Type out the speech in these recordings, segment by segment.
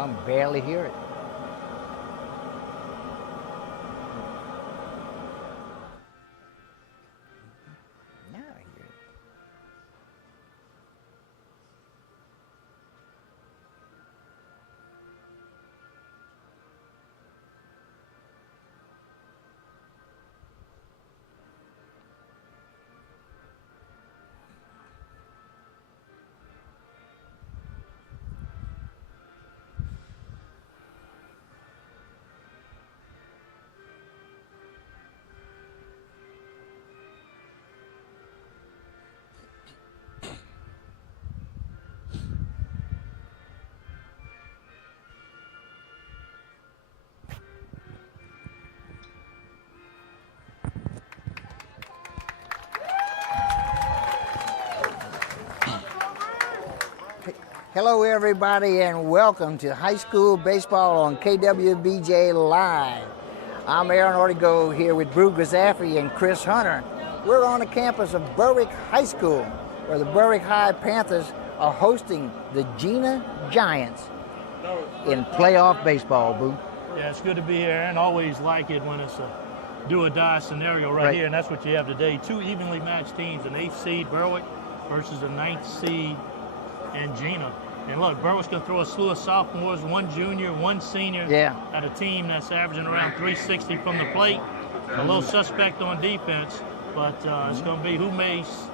I can barely hear it. Now I hear it. Hello, everybody, and welcome to high school baseball on KWBJ Live. I'm Aaron Ortego here with Brew Gazaffi and Chris Hunter. We're on the campus of Berwick High School, where the Berwick High Panthers are hosting the Jena Giants in playoff baseball, Boo. Yeah, it's good to be here, Aaron. Always like it when it's a do-or-die scenario right here, and that's what you have today. Two evenly matched teams, an 8th seed Berwick versus a 9th seed in Jena. And look, Berwick's going to throw a slew of sophomores, one junior, one senior, at a team that's averaging around 360 from the plate. A little suspect on defense, but it's going to be who makes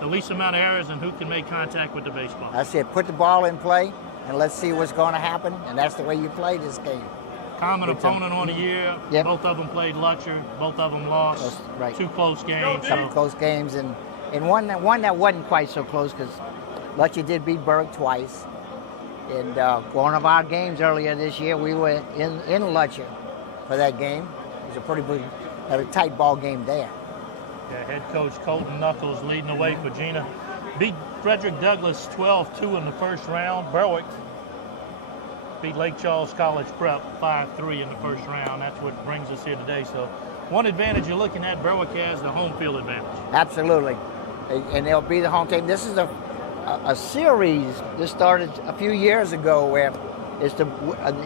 the least amount of errors and who can make contact with the baseball. That's it. Put the ball in play, and let's see what's going to happen, and that's the way you play this game. Common opponent on the year. Both of them played Lutcher. Both of them lost. Two close games. Couple close games, and one that wasn't quite so close because Lutcher did beat Berwick twice. And one of our games earlier this year, we were in Lutcher for that game. It was a pretty big, had a tight ball game there. Yeah, head coach Colton Knuckles leading the way for Jena. Beat Frederick Douglass 12-2 in the first round. Berwick beat Lake Charles College Prep 5-3 in the first round. That's what brings us here today. So one advantage you're looking at, Berwick has the home field advantage. Absolutely. And they'll be the home team. This is a series. This started a few years ago where it's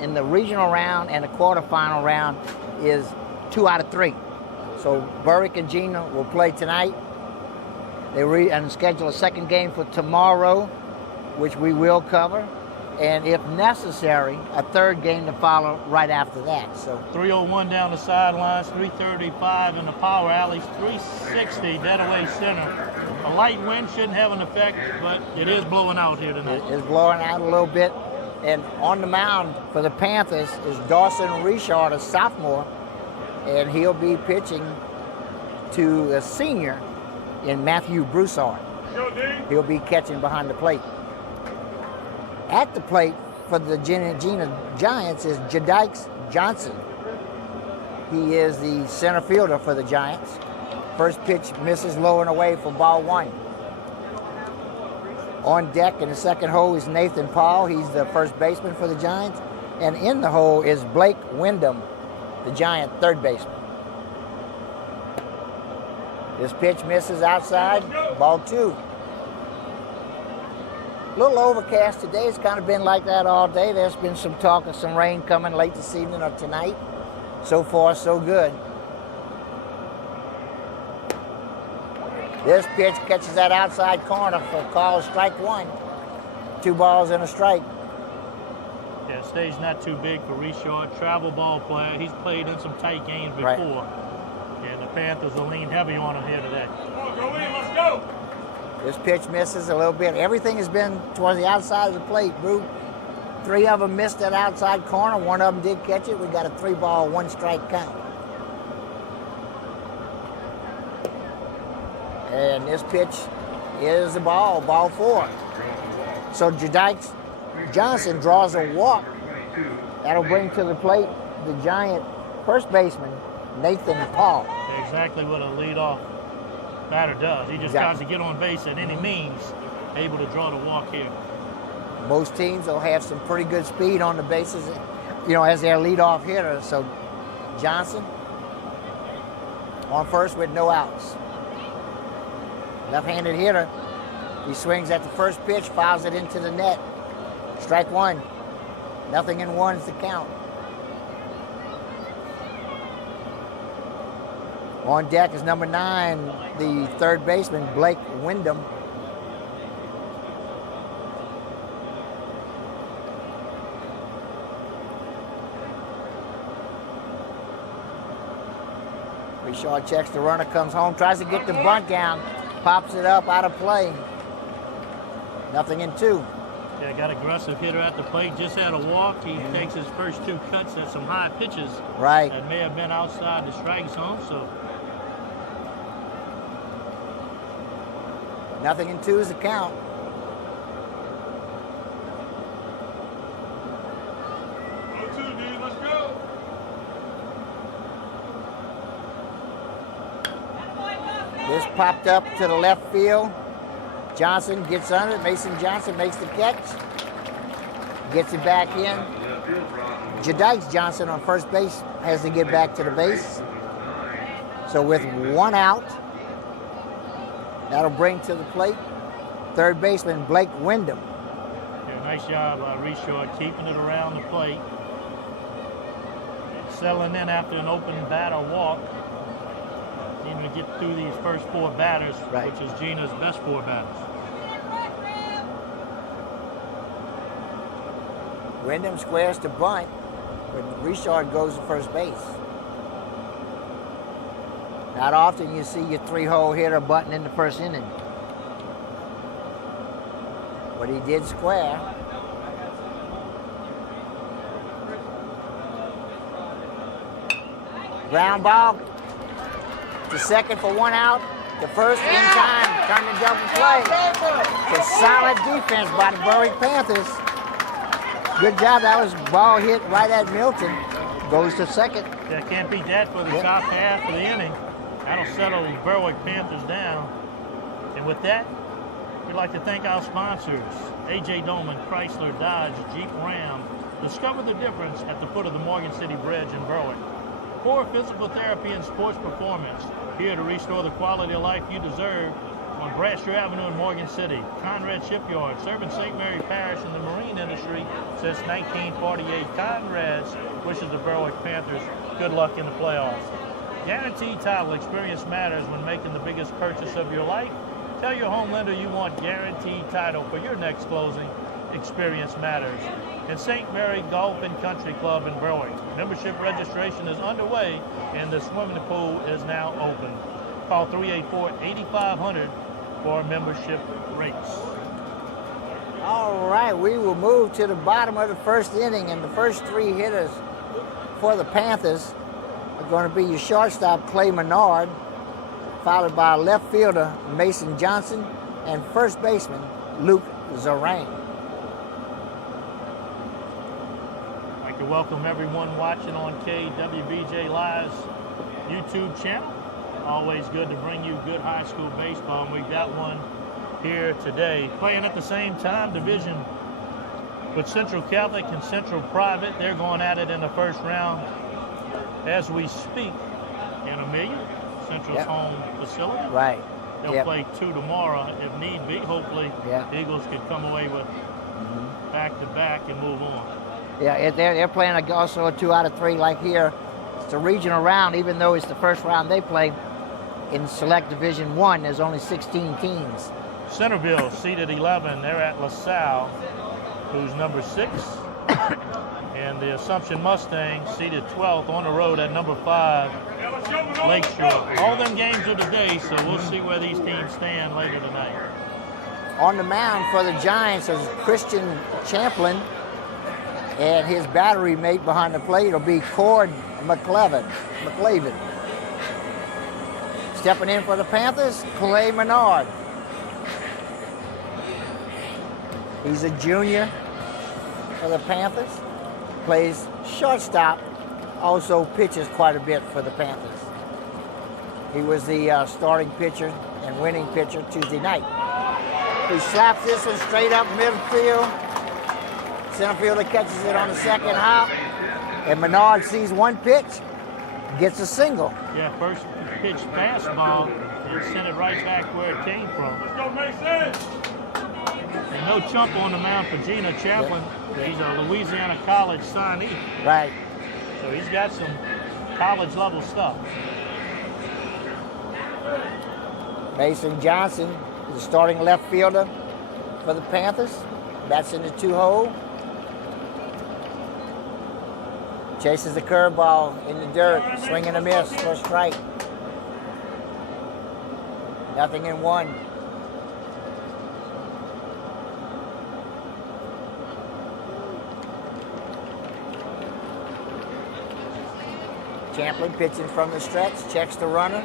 in the regional round and the quarterfinal round is 2 out of 3. So Berwick and Jena will play tonight. And schedule a second game for tomorrow, which we will cover. And if necessary, a third game to follow right after that. So 301 down the sidelines, 335 in the power alleys, 360 dead away center. A light wind shouldn't have an effect, but it is blowing out here tonight. It is blowing out a little bit. And on the mound for the Panthers is Dawson Richard, a sophomore, and he'll be pitching to a senior in Matthew Broussard. He'll be catching behind the plate. At the plate for the Jena Giants is Jadikes Johnson. He is the center fielder for the Giants. First pitch misses low and away for ball 1. On deck in the second hole is Nathan Paul. He's the first baseman for the Giants. And in the hole is Blake Wyndham, the Giant third baseman. This pitch misses outside, ball 2. A little overcast today. It's kind of been like that all day. There's been some talk of some rain coming late this evening or tonight. So far, so good. This pitch catches that outside corner for call strike 1. 2 balls and a strike. Yeah, stage not too big for Richard. Travel ball player. He's played in some tight games before. And the Panthers will lean heavy on him here today. Come on, go in, let's go! This pitch misses a little bit. Everything has been towards the outside of the plate, Brew. 3 of them missed that outside corner. 1 of them did catch it. We got a 3-ball, 1-strike count. And this pitch is the ball 4. So Jadikes Johnson draws a walk. That'll bring to the plate the Giant first baseman, Nathan Paul. Exactly what a leadoff batter does. He just tries to get on base at any means, able to draw the walk here. Most teams will have some pretty good speed on the bases, as their leadoff hitter. So Johnson on first with no outs. Left-handed hitter. He swings at the first pitch, fouls it into the net. Strike 1. Nothing in one's the count. On deck is number 9, the third baseman, Blake Wyndham. Richard checks the runner, comes home, tries to get the bunt down, pops it up, out of play. Nothing in 2. Yeah, got aggressive hitter at the plate, just had a walk. He takes his first 2 cuts at some high pitches. Right. That may have been outside the strike zone, so. Nothing in 2 is the count. This popped up to the left field. Johnson gets under it. Mason Johnson makes the catch. Gets it back in. Jadikes Johnson on first base has to get back to the base. So with 1 out, that'll bring to the plate third baseman Blake Wyndham. Yeah, nice job by Richard keeping it around the plate. Settling in after an open batter walk. Needing to get through these first 4 batters, right, which is Jena's best 4 batters. Wyndham squares to bunt, but Richard goes to first base. Not often you see your 3-hole hitter bunting in the first inning. But he did square. Ground ball to second for 1 out. The first in time, turn to double play. It's a solid defense by the Berwick Panthers. Good job. That was ball hit right at Milton. Goes to second. Yeah, can't beat that for the top half of the inning. That'll settle the Berwick Panthers down. And with that, we'd like to thank our sponsors, A.J. Dolman, Chrysler, Dodge, Jeep, Ram. Discover the difference at the foot of the Morgan City Bridge in Berwick. Core Physical Therapy and Sports Performance, here to restore the quality of life you deserve on Bradshaw Avenue in Morgan City. Conrad Shipyard, serving St. Mary Parish and the marine industry since 1948. Conrad's wishes the Berwick Panthers good luck in the playoffs. Guaranteed Title, experience matters when making the biggest purchase of your life. Tell your home lender you want Guaranteed Title for your next closing. Experience matters. And St. Mary Golf and Country Club in Berwick. Membership registration is underway and the swimming pool is now open. Call 384-8500 for membership rates. All right, we will move to the bottom of the first inning, and the first 3 hitters for the Panthers are going to be your shortstop, Clay Menard, followed by left fielder, Mason Johnson, and first baseman, Luke Zarang. I'd like to welcome everyone watching on KWBJ Live's YouTube channel. Always good to bring you good high school baseball, and we've got one here today. Playing at the same time, division with Central Catholic and Central Private. They're going at it in the first round as we speak in Amelia, Central's home facility. Right. They'll play 2 tomorrow if need be. Hopefully the Eagles can come away with back-to-back and move on. Yeah, they're playing also a 2 out of 3 like here. It's a regional round, even though it's the first round they play. In Select Division 1, there's only 16 teams. Centerville seated 11. They're at LaSalle, who's number 6. And the Assumption Mustangs seated 12th on the road at number 5, Lakeshore. All them games are today, so we'll see where these teams stand later tonight. On the mound for the Giants is Christian Champlin, and his battery mate behind the plate will be Cord McLavin. Stepping in for the Panthers, Clay Menard. He's a junior for the Panthers. Plays shortstop, also pitches quite a bit for the Panthers. He was the starting pitcher and winning pitcher Tuesday night. He slaps this one straight up midfield. Center fielder catches it on the second hop. And Menard sees one pitch, gets a single. Yeah, first pitch fastball and sent it right back where it came from. Let's go, Mason! And no chump on the mound for Jena. Champlin. Yeah. He's a Louisiana College signee. Right. So he's got some college level stuff. Mason Johnson is the starting left fielder for the Panthers. Bats in the 2-hole. Chases the curveball in the dirt. Swing and a miss for a strike. Nothing in 1. Champlin pitching from the stretch. Checks the runner.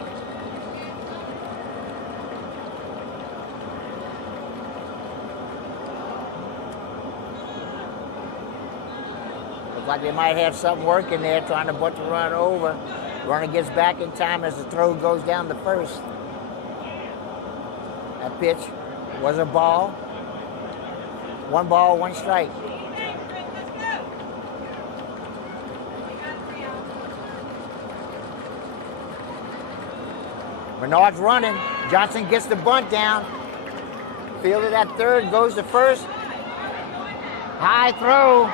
Like they might have something working there, trying to butt the run over. Runner gets back in time as the throw goes down to first. That pitch was a ball. 1 ball, 1 strike. Bernard's running. Johnson gets the bunt down. Fielded at third, goes to first. High throw.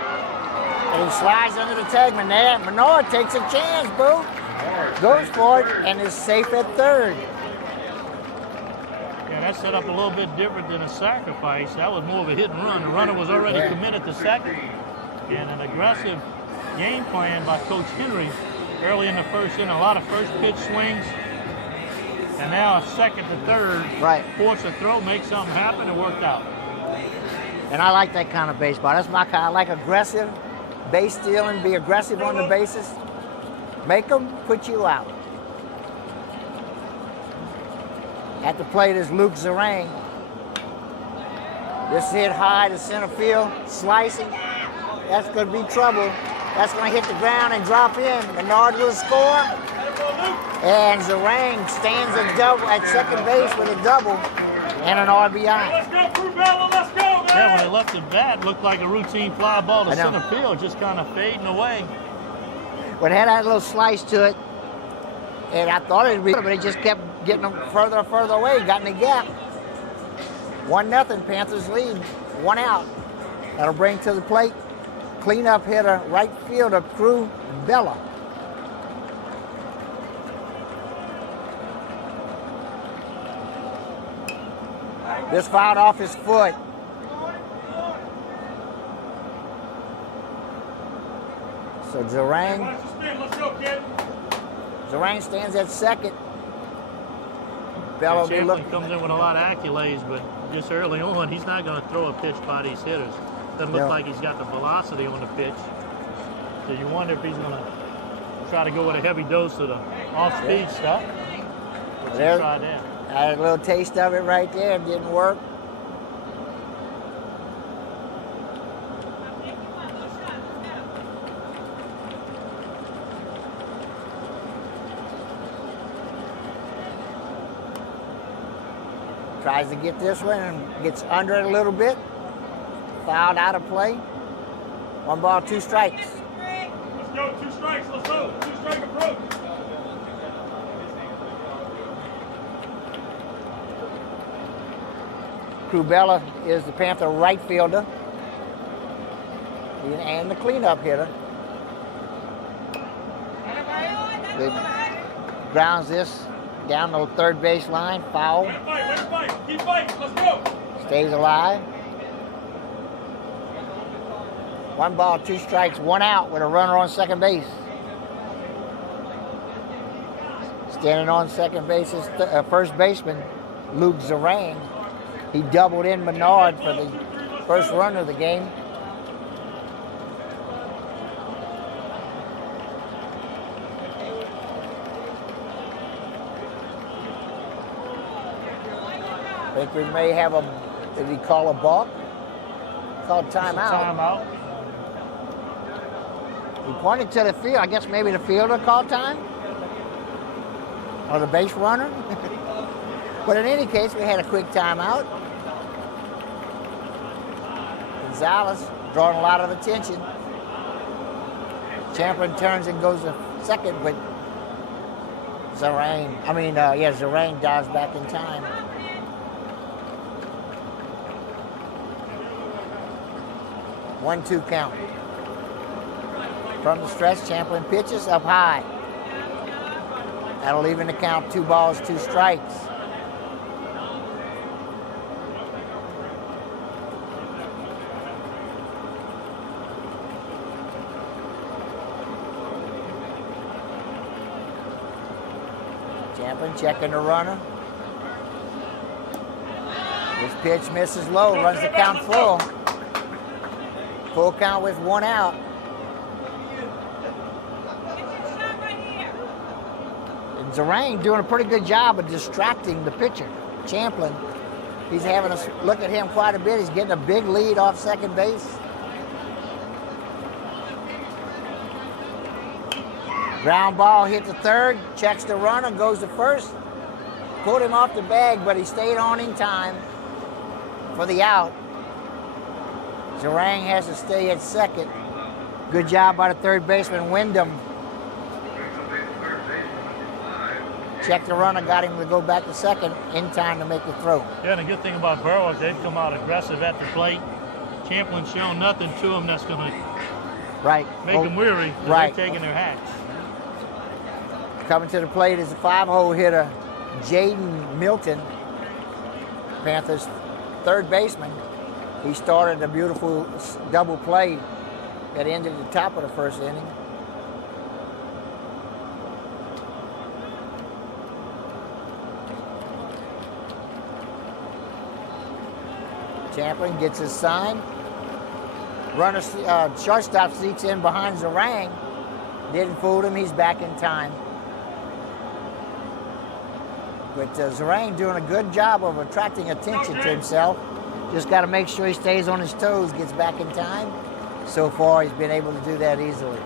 And he slides under the tagman there. Bernard takes a chance, boo. Goes for it and is safe at third. Yeah, that set up a little bit different than a sacrifice. That was more of a hit and run. The runner was already committed to second. And an aggressive game plan by Coach Henry early in the first inning. A lot of first pitch swings. And now a second to third. Right. Force a throw, make something happen. It worked out. And I like that kind of baseball. That's my kind. I like aggressive. Base stealing, be aggressive on the bases. Make them put you out. At the plate is Luke Zarang. This hit high to center field, slicing. That's going to be trouble. That's going to hit the ground and drop in. Bernard will score. And Zarang stands a double at second base with a double and an RBI. Let's go, Crew Bella, let's go, man! Yeah, when they left the bat, looked like a routine fly ball to center field, just kind of fading away. But it had that little slice to it, and I thought it'd be, but it just kept getting them further and further away, got in the gap. 1-0, Panthers lead, 1 out. That'll bring to the plate cleanup hitter, right fielder, Crew Bella. This fouled off his foot. So Zarang stands at second. Bella will be Champlin looking. comes in with a lot of accolades, but just early on, he's not going to throw a pitch by these hitters. Doesn't look like he's got the velocity on the pitch. So you wonder if he's going to try to go with a heavy dose of the off-speed stuff. Which he tried that. I had a little taste of it right there. It didn't work. Tries to get this one and gets under it a little bit. Fouled out of play. 1 ball, 2 strikes. Let's go, 2 strikes, let's go. 2-strike approach. Crew Bella is the Panther right fielder and the cleanup hitter. Grounds this down the third base line, foul. Way to fight, keep fighting, let's go. Stays alive. 1 ball, 2 strikes, 1 out with a runner on second base. Standing on second base is first baseman Luke Zarang. He doubled in Bernard for the first run of the game. I think we may have did he call a balk? Called timeout. Timeout. He pointed to the field. I guess maybe the fielder called time? Or the base runner? But in any case, we had a quick timeout. Gonzalez drawing a lot of attention. Champlin turns and goes to second, but Zarang dives back in time. 1-2 count. From the stretch, Champlin pitches up high. That'll even the count, 2 balls, 2 strikes. Champlin checking the runner. This pitch misses low, runs the count full. Full count with 1 out. And Zarang doing a pretty good job of distracting the pitcher. Champlin, he's having us look at him quite a bit. He's getting a big lead off second base. Ground ball hit to third, checks the runner, goes to first. Pulled him off the bag, but he stayed on in time for the out. Zarang has to stay at second. Good job by the third baseman, Wyndham. Checked the runner, got him to go back to second in time to make the throw. Yeah, and the good thing about Berwick, they've come out aggressive at the plate. Champlin's shown nothing to him that's going to make them weary. They're taking their hats. Coming to the plate is a 5-hole hitter, Jaden Milton, Panthers' third baseman. He started a beautiful double play that ended at the top of the first inning. Champlin gets his sign. Runner, shortstop sneaks in behind Zarang. Didn't fool him, he's back in time. But Zarang doing a good job of attracting attention to himself. Just got to make sure he stays on his toes, gets back in time. So far, he's been able to do that easily.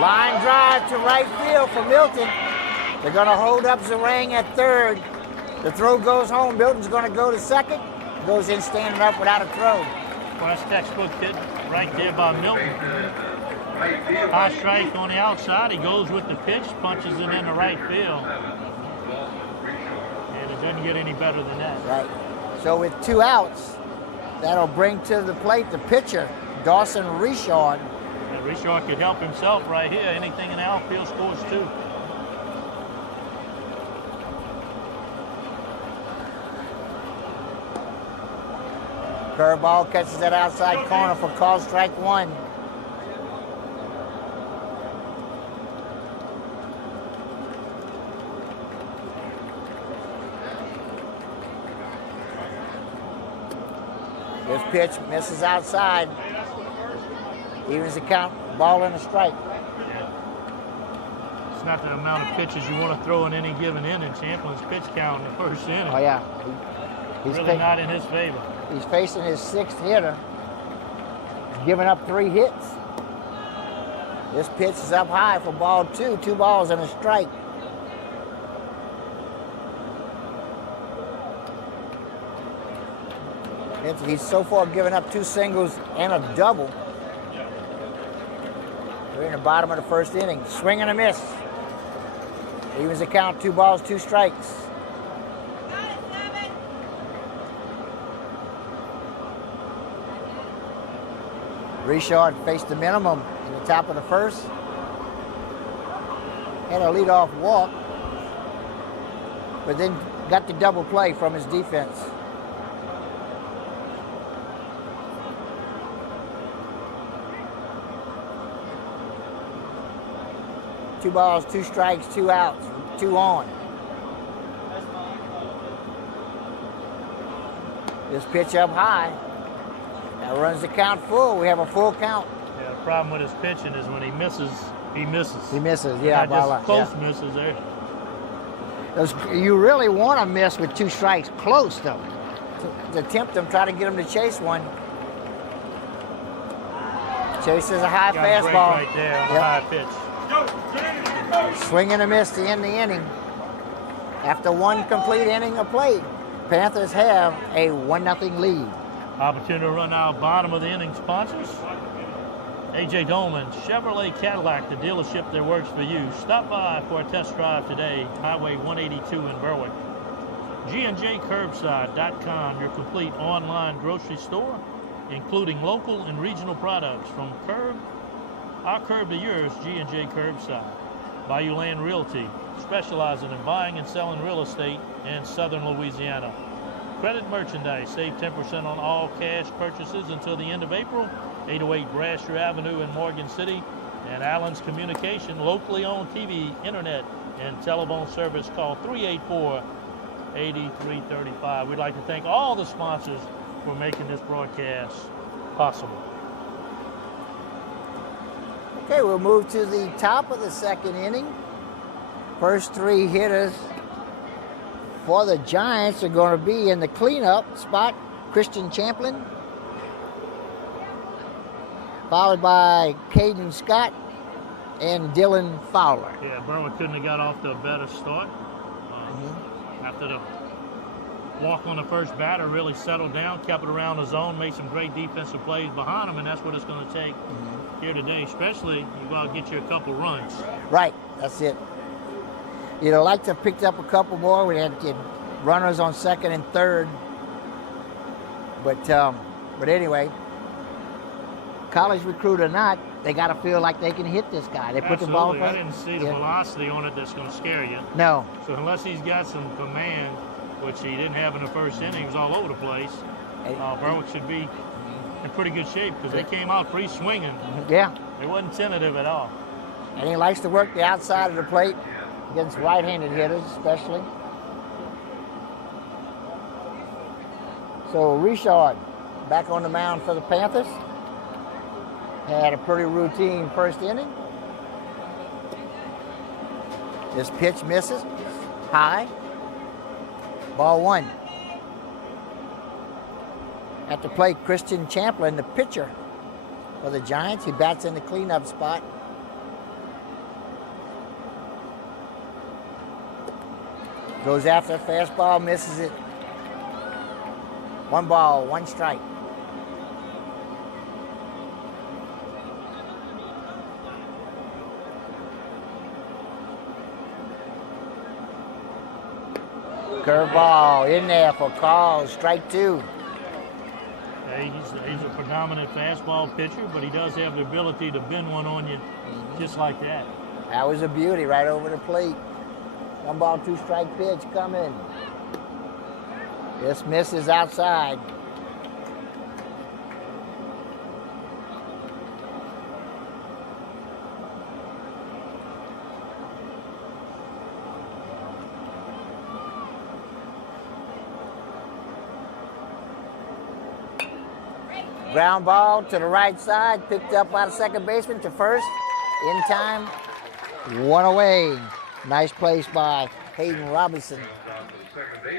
Line drive to right field for Milton. They're going to hold up Zarang at third. The throw goes home. Milton's going to go to second. Goes in standing up without a throw. Well, that's textbook hit right there by Milton. High strike on the outside. He goes with the pitch, punches it into right field. And it doesn't get any better than that. Right. So with 2 outs, that'll bring to the plate the pitcher, Dawson Richard. And Richard could help himself right here. Anything in the outfield scores 2. Curveball catches that outside corner for call strike 1. This pitch misses outside. Evens the count, ball and a strike. It's not the amount of pitches you want to throw in any given inning. Champlin's pitch count in the first inning. Oh, yeah. He's really not in his favor. He's facing his 6th hitter. He's giving up 3 hits. This pitch is up high for ball 2. 2 balls and a strike. He's so far given up 2 singles and a double. We're in the bottom of the first inning. Swing and a miss. Evens the count, 2 balls, 2 strikes. Richard faced the minimum in the top of the first. Had a leadoff walk, but then got the double play from his defense. Two balls, 2 strikes, 2 outs, 2 on. This pitch up high. That runs the count full. We have a full count. Yeah, the problem with his pitching is when he misses, he misses. He misses, yeah. Not just close misses there. You really want to miss with 2 strikes. Close, though. To tempt them, try to get them to chase one. Chases a high Got a break fastball. right there on the high pitch. Swing and a miss to end the inning. After 1 complete inning of play, Panthers have a 1-0 lead. Opportunity to run out bottom of the inning sponsors. A.J. Dolman, Chevrolet Cadillac, the dealership that works for you. Stop by for a test drive today, Highway 182 in Berwick. GandJCurbside.com, your complete online grocery store, including local and regional products from our curb to yours, G&J Curbside. Bayou Land Realty, specializing in buying and selling real estate in southern Louisiana. Credit Merchandise, save 10% on all cash purchases until the end of April. 808 Brasher Avenue in Morgan City. And Allen's Communication, locally owned TV, internet, and telephone service. Call 384-8335. We'd like to thank all the sponsors for making this broadcast possible. Okay, we'll move to the top of the second inning. First three hitters for the Giants are going to be in the cleanup spot. Christian Champlin, followed by Caden Scott and Dylan Fowler. Yeah, Berwick couldn't have got off to a better start. After the walk on the first batter, really settled down, kept it around the zone, made some great defensive plays behind him, and that's what it's going to take here today, especially you go out and get you a couple runs. Right, that's it. You'd have liked to have picked up a couple more. We had runners on second and third. But anyway, college recruit or not, they got to feel like they can hit this guy. They put the ball in I front. didn't see the velocity on it that's going to scare you. No. So unless he's got some command, which he didn't have in the first inning, he was all over the place. Berwick should be in pretty good shape because they came out free swinging. Yeah. They wasn't tentative at all. And he likes to work the outside of the plate against right-handed hitters, especially. So Richard back on the mound for the Panthers. Had a pretty routine first inning. This pitch misses. High. Ball one. At the plate, Christian Champlin, the pitcher for the Giants. He bats in the cleanup spot. Goes after a fastball, misses it. 1 ball, 1 strike. Curveball in there for call, strike 2. He's a predominant fastball pitcher, but he does have the ability to bend one on you just like that. That was a beauty right over the plate. 1 ball, 2 strike pitch coming. This misses outside. Ground ball to the right side, picked up by the second baseman to first. In time, 1 away. Nice place by Hayden Robinson,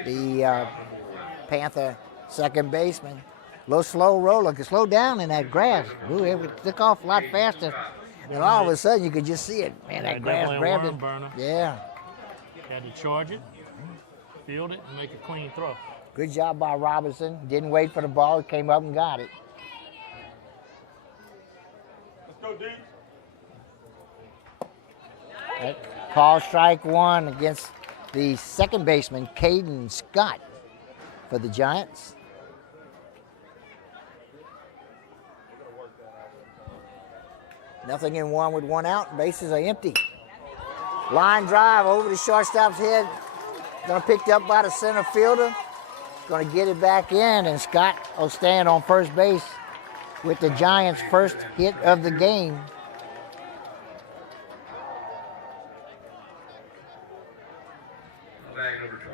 the Panther second baseman. A little slow roller, could slow down in that grass. Ooh, it took off a lot faster. And all of a sudden, you could just see it. Man, that grass grabbed it. Burner. Yeah. Had to charge it, field it, and make a clean throw. Good job by Robinson. Didn't wait for the ball, came up and got it. Let's go, D. Call strike 1 against the second baseman, Caden Scott, for the Giants. Nothing in 1 with 1 out. Bases are empty. Line drive over the shortstop's head. Gonna picked up by the center fielder. Gonna get it back in, and Scott will stand on first base with the Giants' first hit of the game.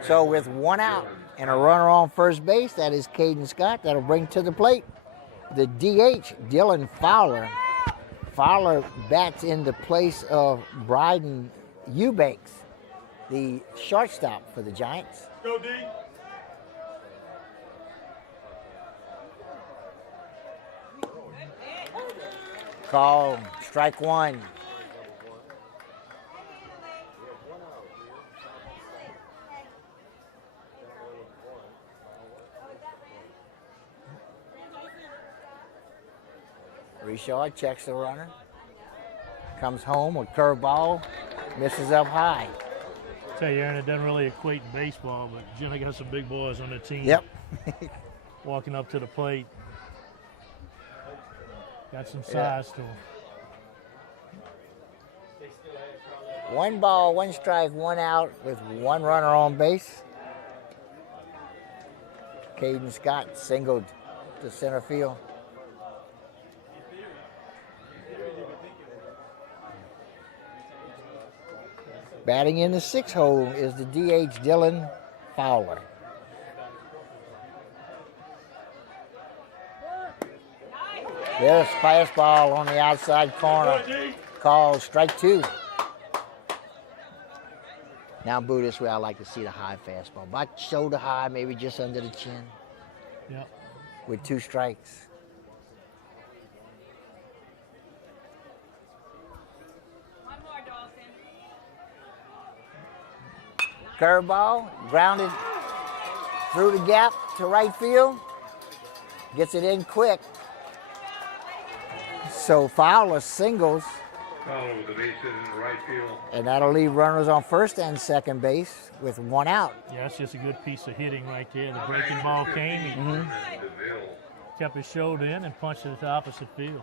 So with 1 out and a runner on first base, that is Caden Scott. That'll bring to the plate the DH, Dylan Fowler. Fowler bats in the place of Bryden Eubanks, the shortstop for the Giants. Go, D. Call strike 1. Richard checks the runner. Comes home with curveball. Misses up high. Tell you, Aaron, it doesn't really equate in baseball, but Jena got some big boys on the team. Yep. Walking up to the plate. Got some size to them. 1 ball, 1 strike, 1 out with 1 runner on base. Caden Scott singled to center field. Batting in the 6th hole is the DH Dylan Fowler. There's fastball on the outside corner. Called strike 2. Now, Boo, this way I like to see the high fastball. About shoulder high, maybe just under the chin. Yep. With 2 strikes. One more, Dawson. Curveball, grounded through the gap to right field. Gets it in quick. So Fowler singles. Fowler with the bases in right field. And that'll leave runners on first and second base with 1 out. Yeah, that's just a good piece of hitting right there. The breaking ball came. He kept his shoulder in and punched it at the opposite field.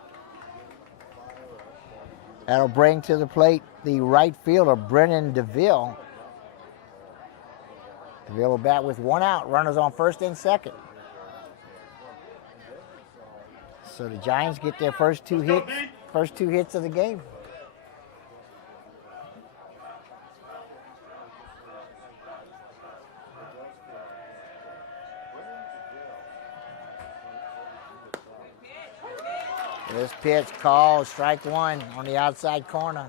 That'll bring to the plate the right fielder, Brennan DeVille. DeVille will bat with 1 out. Runners on first and second. So the Giants get their first 2 hits of the game. This pitch called strike 1 on the outside corner.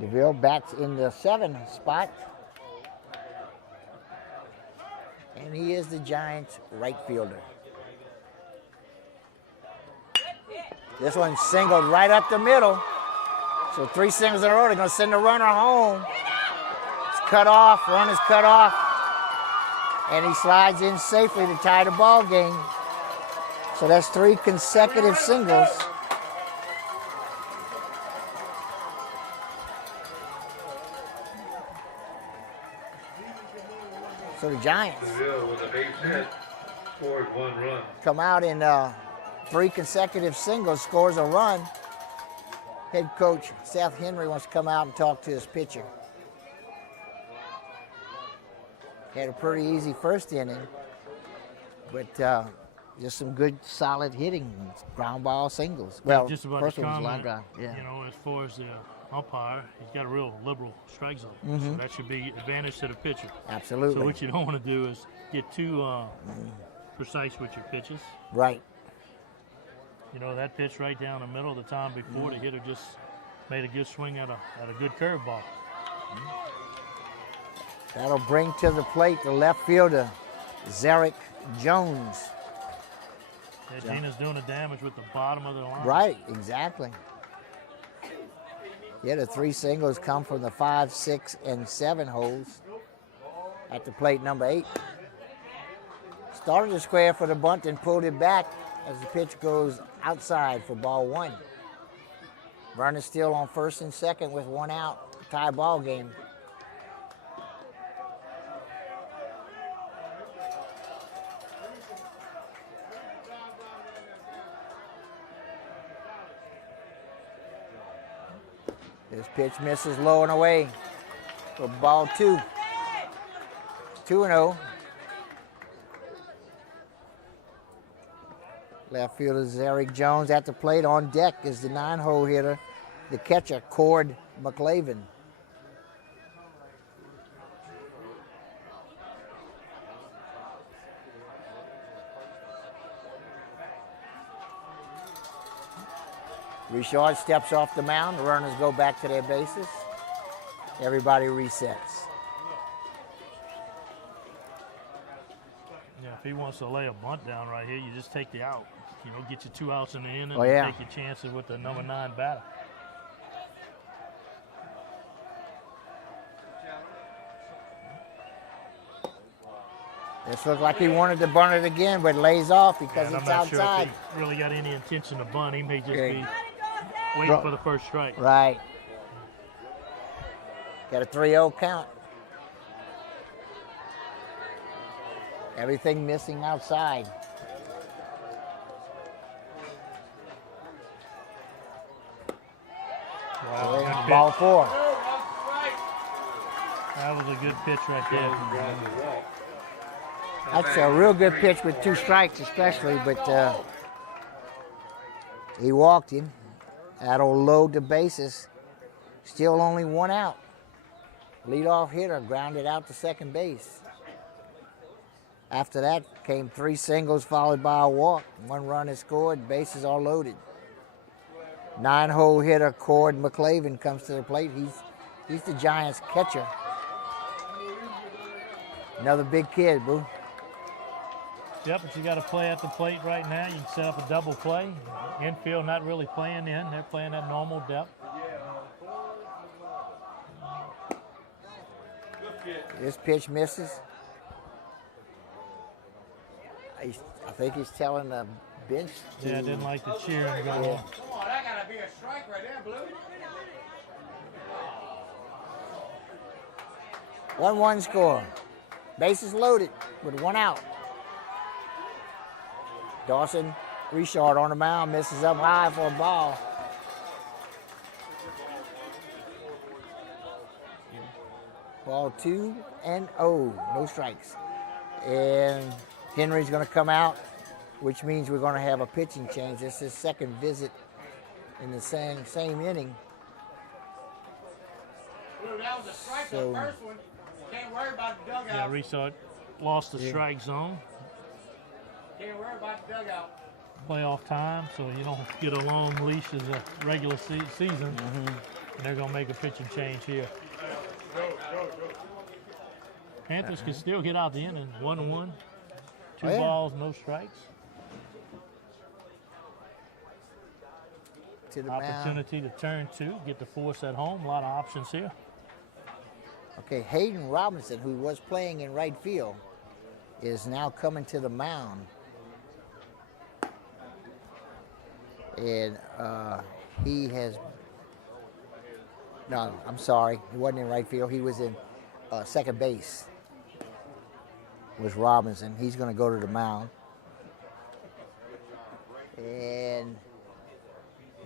DeVille bats in the 7 spot. And he is the Giants' right fielder. This one singled right up the middle. So 3 singles in a row. They're going to send the runner home. It's cut off. Run is cut off. And he slides in safely to tie the ball game. So that's 3 consecutive singles. So the Giants With a base hit, scored 1 run. come out in 3 consecutive singles, scores a run. Head coach Seth Henry wants to come out and talk to his pitcher. Had a pretty easy first inning, but just some good, solid hitting, ground ball singles. Well, just about first to one was a comment, line drive. Yeah. You know, as far as the umpire, he's got a real liberal strike zone, so that should be advantage to the pitcher. Absolutely. So what you don't want to do is get too precise with your pitches. Right. You know, that pitch right down the middle, the time before, the hitter just made a good swing at a good curveball. That'll bring to the plate the left fielder, Zarek Jones. Yeah, Jena's doing the damage with the bottom of the line. Right, exactly. Yeah, the 3 singles come from the 5, 6, and 7 holes at the plate number 8. Started the square for the bunt and pulled it back as the pitch goes outside for ball 1. Runner still on first and second with 1 out. Tie ball game. This pitch misses low and away for ball 2. 2-0. Left fielder Zarek Jones at the plate. On deck is the 9-hole hitter, the catcher, Cord McLavin. Richard steps off the mound. The runners go back to their bases. Everybody resets. Yeah, if he wants to lay a bunt down right here, you just take the out. You know, get your 2 outs in the inning Oh, yeah. and take your chances with the number 9 batter. This looks like he wanted to bunt it again, but lays off because And it's I'm not sure outside. if he really got any intention of bunt. He may just Okay. be waiting for the first strike. Right. Got a 3-0 count. Everything missing outside. Wow, Okay, good ball pitch. 4. That was a good pitch right there. Draws the walk. That's a real good pitch with 2 strikes especially, but he walked him. That'll load the bases. Still only 1 out. Leadoff hitter grounded out to second base. After that came 3 singles followed by a walk. 1 run is scored, bases are loaded. 9-hole hitter Cord McClaven comes to the plate. He's the Giants' catcher. Another big kid, boo. Yep, but you got to play at the plate right now. You can set up a double play. Infield not really playing in. They're playing at normal depth. This pitch misses. I think he's telling the bench to... Yeah, didn't like the cheering going on. Yeah. Come on, that gotta be a strike right there, Blue. 1-1 score. Bases loaded with 1 out. Dawson Richard on the mound, misses up high for a ball. Ball 2-0, no strikes. And Henry's going to come out, which means we're going to have a pitching change. This is his second visit in the same inning. Blue, that was a strike So- the first one. Can't worry about the dugout. Yeah, Resort lost the strike zone. Can't worry about the dugout. Playoff time, so you don't get a long leash as a regular season. And they're going to make a pitching change here. Panthers can still get out the inning. 1-1. 2 Oh, yeah. balls, no strikes. To the mound. Opportunity to turn 2, get the force at home. A lot of options here. Okay, Hayden Robinson, who was playing in right field, is now coming to the mound. And he has... No, I'm sorry. He wasn't in right field. He was in second base. Was Robinson. He's going to go to the mound. And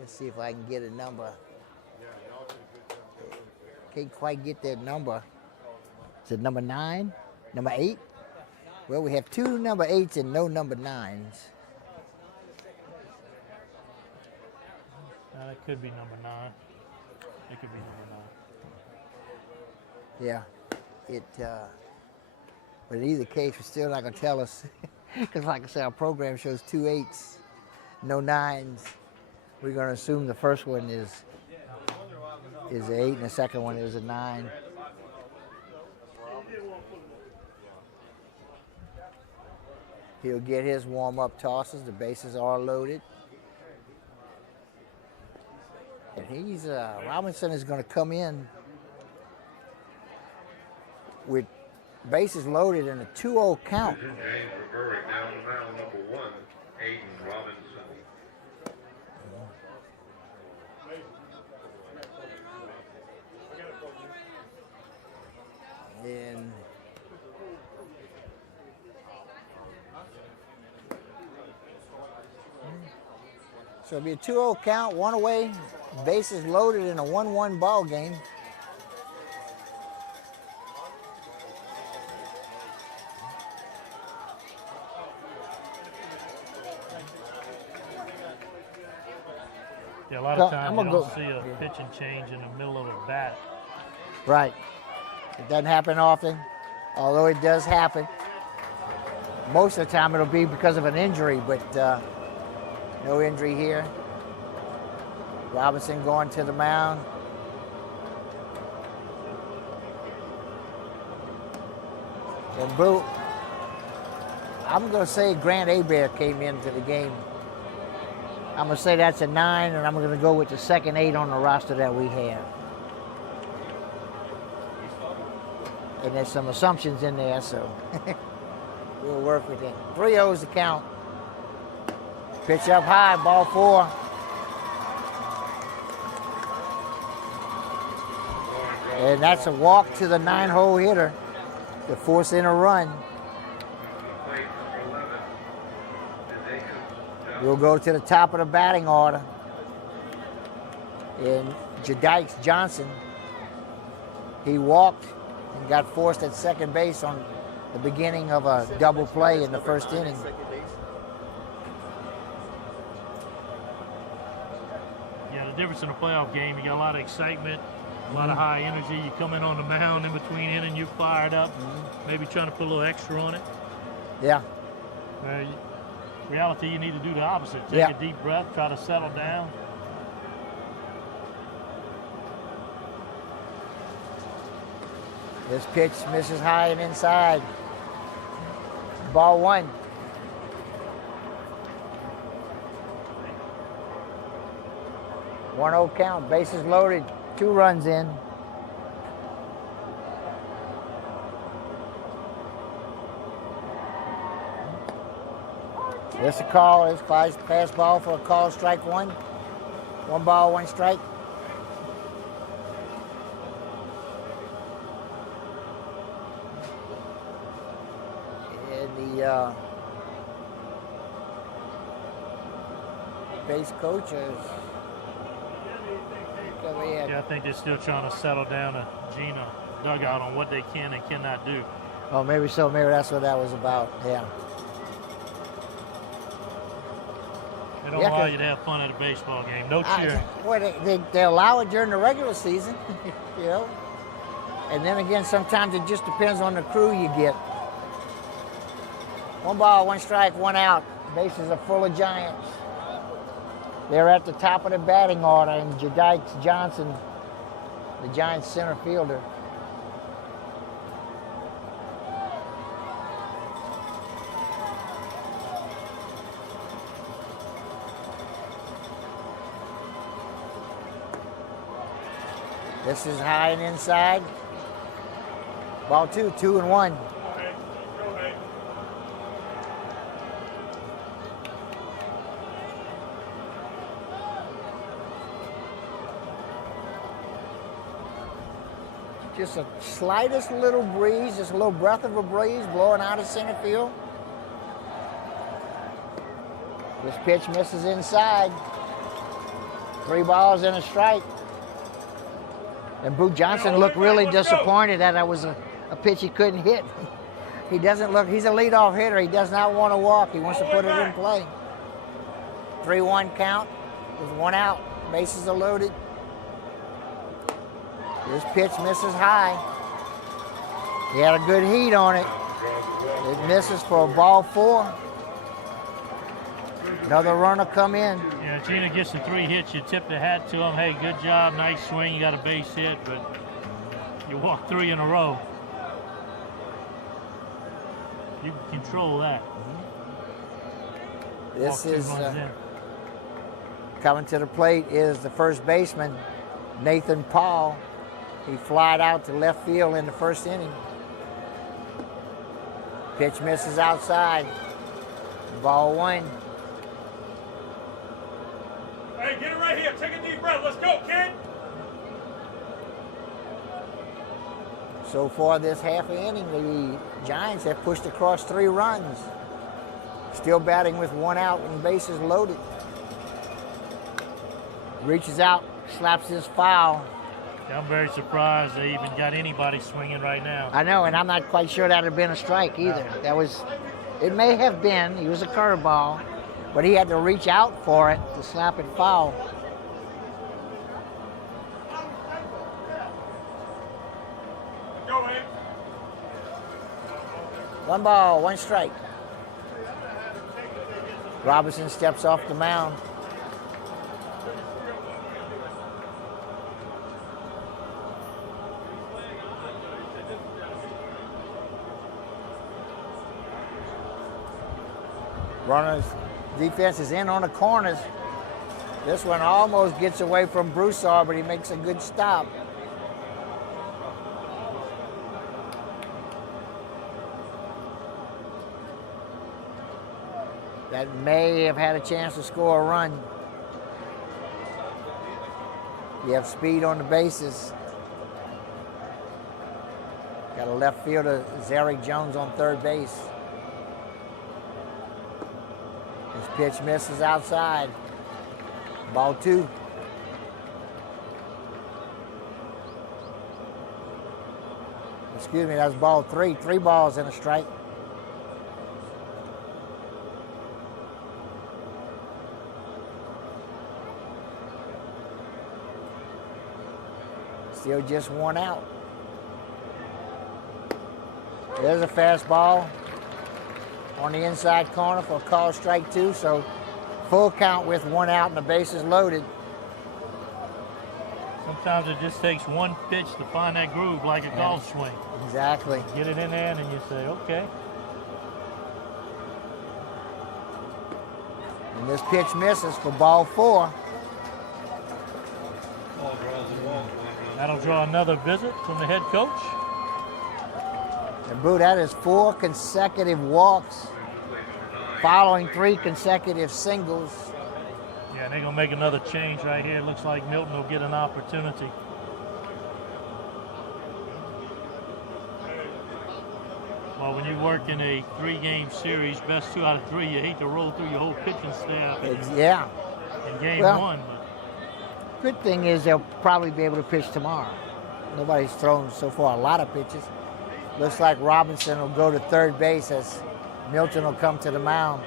let's see if I can get a number. Can't quite get that number. Is it number 9? Number 8? Well, we have 2 number 8s and no number 9s. That could be number 9. It could be number 9. Yeah. But in either case, we're still not going to tell us. Because like I said, our program shows 2 8s, no 9s. We're going to assume the first one is an 8 and the second one is a 9. He'll get his warm-up tosses. The bases are loaded. And Robinson is going to come in with bases loaded and a 2-0 count. Jena and Berwick now on the mound, number 1, Aiden Robinson. And so it'll be a 2-0 count, 1 away, bases loaded in a 1-1 ball game. Yeah, a lot So, of times I'm you gonna don't go- see a pitching change in the middle of a bat. Right. It doesn't happen often, although it does happen. Most of the time it'll be because of an injury, but no injury here. Robinson going to the mound. And Boo, I'm going to say Grant Hebert came into the game. I'm going to say that's a 9, and I'm going to go with the second 8 on the roster that we have. And there's some assumptions in there, so. We'll work with it. 3-0's the count. Pitch up high, ball 4. And that's a walk to the 9-hole hitter to force in a run. We'll go to the top of the batting order. And Jadikes Johnson, he walked and got forced at second base on the beginning of a double play in the first inning. Yeah, the difference in a playoff game, you got a lot of excitement, a lot of high energy. You come in on the mound in between inning, you fired up, maybe trying to put a little extra on it. Yeah. Reality, you need to do the opposite. Take a deep breath, try to settle down. This pitch misses high and inside. Ball 1. One 1-0 count, bases loaded, 2 runs in. This a call, it's fastball for a call, strike 1. 1 ball, 1 strike. And the base coach is... Yeah, I think they're still trying to settle down a Jena dugout on what they can and cannot do. Oh, maybe so. Maybe that's what that was about. Yeah. They don't allow you to have fun at a baseball game. No cheering. Well, they allow it during the regular season, you know. And then again, sometimes it just depends on the crew you get. 1 ball, 1 strike, 1 out. Bases are full of Giants. They're at the top of the batting order, and Jadikes Johnson, the Giants center fielder. This is high and inside. Ball 2, 2-1. Just a slightest little breeze, just a little breath of a breeze blowing out of center field. This pitch misses inside. 3 balls and a strike. And Boo Johnson looked really disappointed that was a pitch he couldn't hit. He doesn't look, he's a leadoff hitter. He does not want to walk. He wants to put it in play. 3-1 count with 1 out. Bases are loaded. This pitch misses high. He had a good heat on it. It misses for a ball 4. Another runner come in. Yeah, Jena gets the 3 hits. You tip the hat to him. Hey, good job, nice swing. You got a base hit, but you walk 3 in a row. You can control that. This is coming to the plate is the first baseman, Nathan Paul. He flied out to left field in the first inning. Pitch misses outside. Ball 1. Hey, get it right here. Take a deep breath. Let's go, kid. So far this half of inning, the Giants have pushed across 3 runs. Still batting with 1 out and bases loaded. Reaches out, slaps this foul. I'm very surprised they even got anybody swinging right now. I know, and I'm not quite sure that had been a strike either. That was, it may have been. He was a curveball, but he had to reach out for it to slap it foul. Go ahead. 1 ball, 1 strike. Robinson steps off the mound. Runners, defense is in on the corners. This one almost gets away from Broussard, but he makes a good stop. that may have had a chance to score a run. You have speed on the bases. Got a left fielder, Zarek Jones, on third base. His pitch misses outside. Ball 2. Excuse me, that's ball 3. 3 balls and a strike. Still just 1 out. There's a fastball on the inside corner for a call strike 2, so full count with 1 out and the bases loaded. Sometimes it just takes one pitch to find that groove like a golf swing. Exactly. Get it in there and you say, okay. And this pitch misses for ball 4. Ball draws a walk. That'll draw another visit from the head coach. And Boo, that is 4 consecutive walks following 3 consecutive singles. Yeah, they're going to make another change right here. It looks like Milton will get an opportunity. Well, when you work in a 3-game series, best 2 out of 3, you hate to roll through your whole pitching staff Yeah. in game Well, 1. Good thing is they'll probably be able to pitch tomorrow. Nobody's thrown so far a lot of pitches. Looks like Robinson will go to third base as Milton will come to the mound.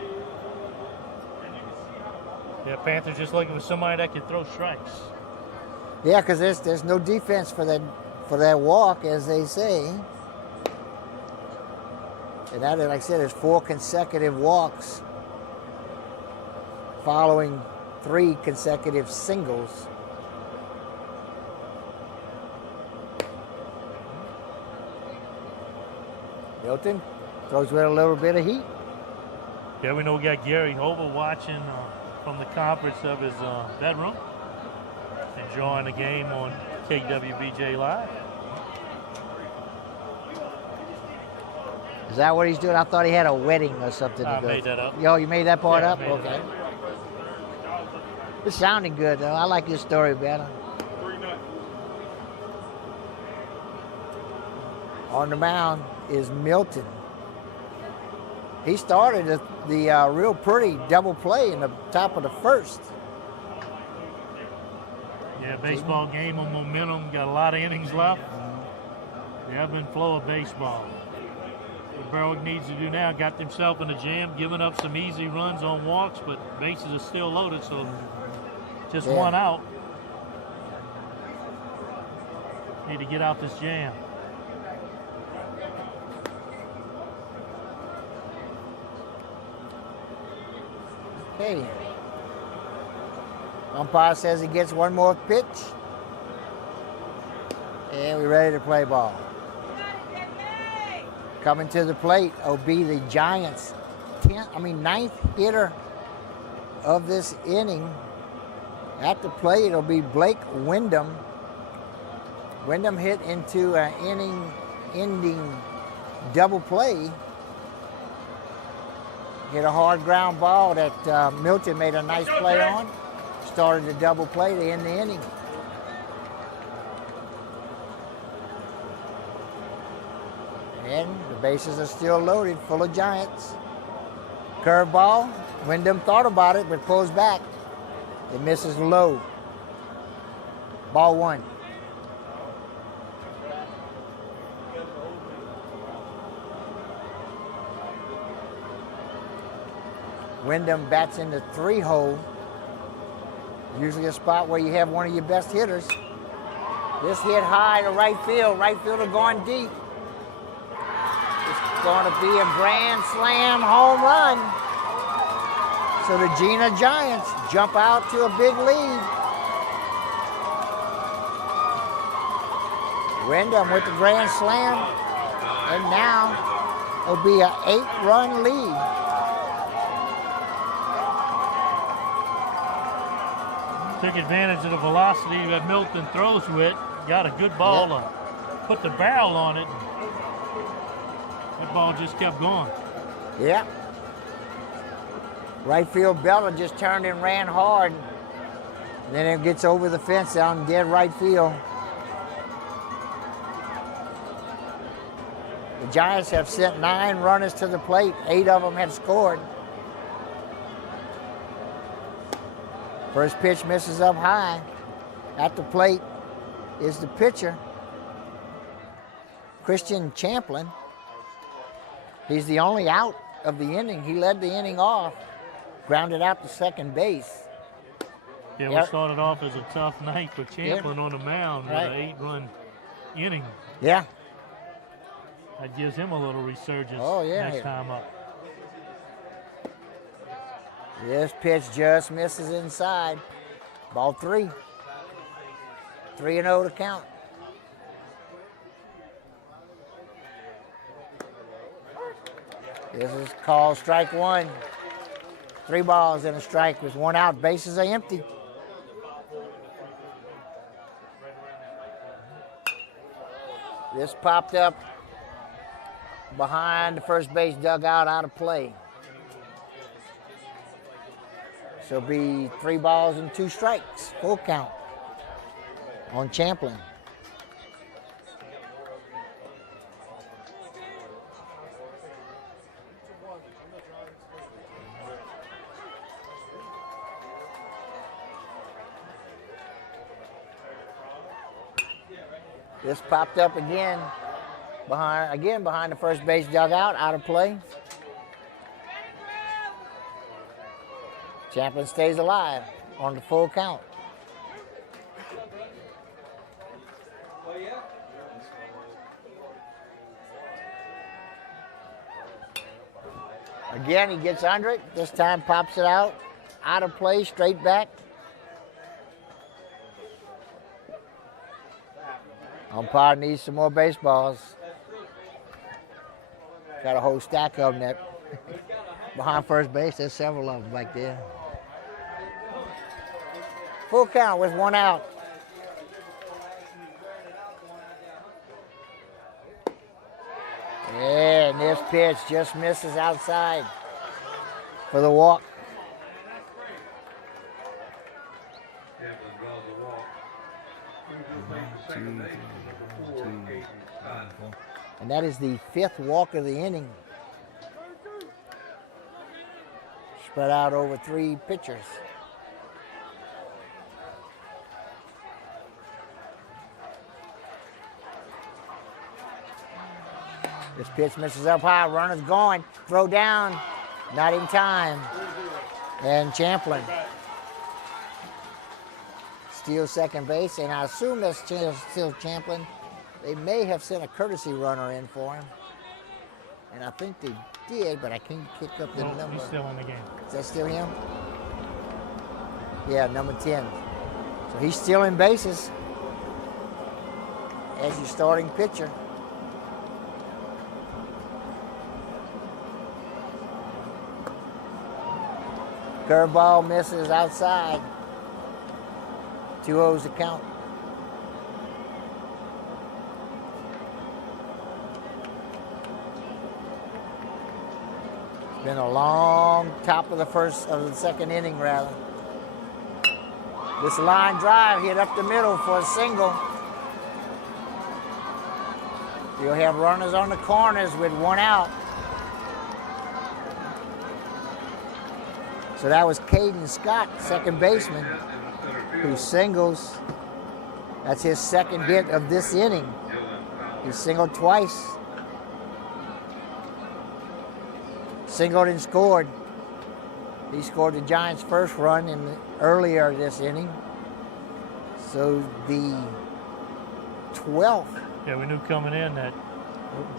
Yeah, Panthers just looking for somebody that can throw strikes. Yeah, because there's no defense for that walk, as they say. And that, like I said, is 4 consecutive walks following 3 consecutive singles. Milton throws with a little bit of heat. Yeah, we know we got Gary Hobel watching from the conference of his bedroom, enjoying the game on KWBJ Live. Is that what he's doing? I thought he had a wedding or something. I made that up. Yo, you made that part Yeah, up? I made it Okay. up. It's sounding good, though. I like your story better. On the mound is Milton. He started the real pretty double play in the top of the first. Yeah, baseball game on momentum. Got a lot of innings left. The ebb and flow of baseball. What Berwick needs to do now, got themselves in a jam, giving up some easy runs on walks, but bases are still loaded, so just 1 out. Need to get out this jam. Okay. Umpire says he gets 1 more pitch. And we're ready to play ball. Coming to the plate will be the Giants' 9th hitter of this inning. At the plate, it'll be Blake Wyndham. Wyndham hit into an inning-ending double play. Hit a hard ground ball that Milton made a nice play on. Started the double play to end the inning. And the bases are still loaded, full of Giants. Curveball. Wyndham thought about it, but pulls back. It misses low. Ball 1. Wyndham bats in the 3-hole. Usually a spot where you have one of your best hitters. This hit high to right field. Right fielder going deep. It's going to be a grand slam home run. So the Jena Giants jump out to a big lead. Wyndham with the grand slam. And now it'll be an 8-run lead. Took advantage of the velocity that Milton throws with. Got a good ball to put the barrel on it. That ball just kept going. Yeah. Right field Bella just turned and ran hard. Then it gets over the fence down dead right field. The Giants have sent 9 runners to the plate. 8 of them have scored. First pitch misses up high. At the plate is the pitcher, Christian Champlin. He's the only out of the inning. He led the inning off, grounded out to second base. Yeah, we started off as a tough night for Champlin on the mound with an 8-run inning. Yeah. That gives him a little resurgence next time up. This pitch just misses inside. Ball 3. 3-0 to count. This is called strike 1. 3 balls and a strike with 1 out. Bases are empty. This popped up behind the first base dugout, out of play. So it'll be 3 balls and 2 strikes, full count on Champlin. This popped up again behind the first base dugout, out of play. Champlin stays alive on the full count. Again, he gets under it. This time pops it out of play, straight back. Umpire needs some more baseballs. Got a whole stack of them that behind first base. There's several of them back there. Full count with 1 out. Yeah, and this pitch just misses outside for the walk. And that is the 5th walk of the inning. Spread out over 3 pitchers. This pitch misses up high. Runner's going. Throw down. Not in time. And Champlin steals second base. And I assume that's still Champlin. They may have sent a courtesy runner in for him. And I think they did, but I can't kick up the number. He's still in the game. Is that still him? Yeah, number 10. So he's still in bases as your starting pitcher. Curveball misses outside. 2-0's the count. It's been a long top of the second inning rather. This line drive hit up the middle for a single. You'll have runners on the corners with 1 out. So that was Caden Scott, second baseman, who singles. That's his second hit of this inning. He singled twice. Singled and scored. He scored the Giants' first run earlier this inning. So the 12th. Yeah, we knew coming in that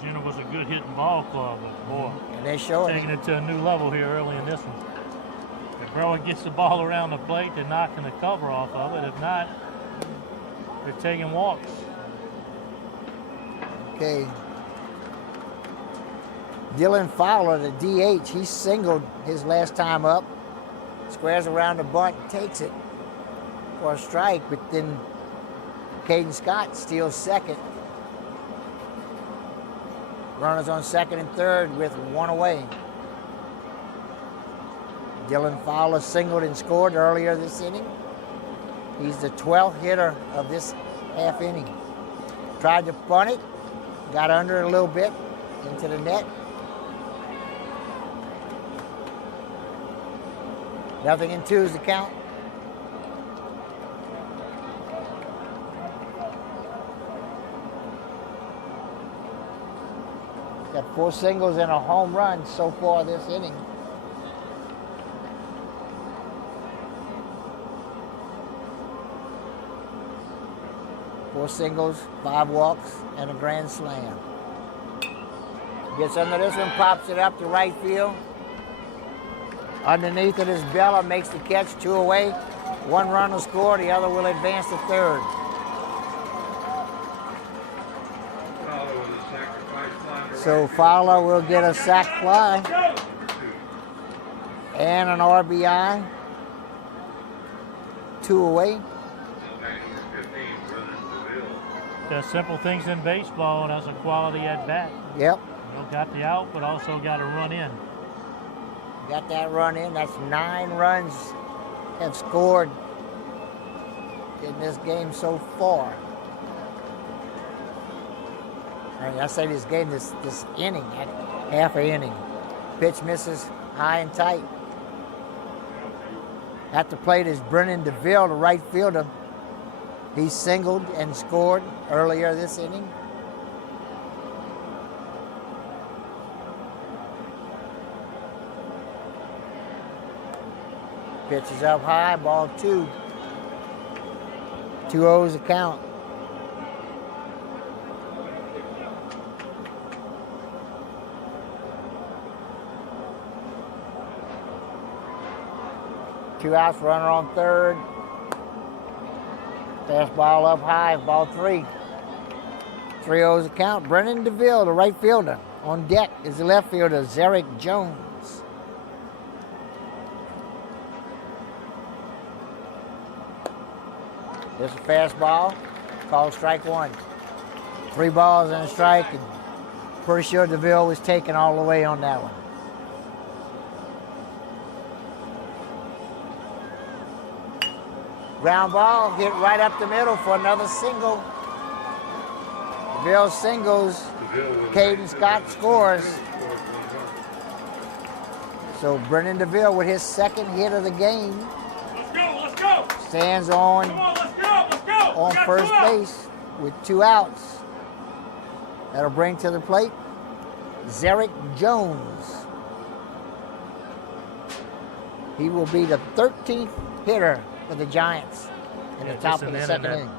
Jena was a good hitting ball club, but boy, and they showed taking it to a new level here early in this one. If Berwick gets the ball around the plate, they're knocking the cover off of it. If not, they're taking walks. Okay. Dylan Fowler, the DH, he singled his last time up. Squares around the bunt, takes it for a strike, but then Caden Scott steals second. Runners on second and third with 1 away. Dylan Fowler singled and scored earlier this inning. He's the 12th hitter of this half inning. Tried to bunt it, got under it a little bit, into the net. 0-2 is the count. Got 4 singles and a home run so far this inning. Four singles, 5 walks, and a grand slam. Gets under this one, pops it up to right field. Underneath it is Bella, makes the catch, 2 away. 1 run will score, the other will advance to third. So Fowler will get a sac fly and an RBI. 2 away. There's simple things in baseball. That's a quality at bat. Yep. You got the out, but also got a run in. Got that run in. That's 9 runs have scored in this game so far. I say this game, this inning, half an inning. Pitch misses high and tight. At the plate is Brennan DeVille, the right fielder. He singled and scored earlier this inning. Pitch is up high, ball 2. 2-0 the count. Two outs, runner on third. Fastball up high, ball 3. 3-0 the count. Brennan DeVille, the right fielder. On deck is the left fielder, Zarek Jones. This is a fastball, called strike 1. 3 balls and a strike, and pretty sure DeVille was taken all the way on that one. Ground ball, hit right up the middle for another single. DeVille singles, Caden Scott scores. So Brennan DeVille with his 2nd hit of the game. Let's go! Stands Come on on, let's go! on first base with 2 outs. That'll bring to the plate Zarek Jones. He will be the 13th hitter for the Giants in the top of the 2nd inning.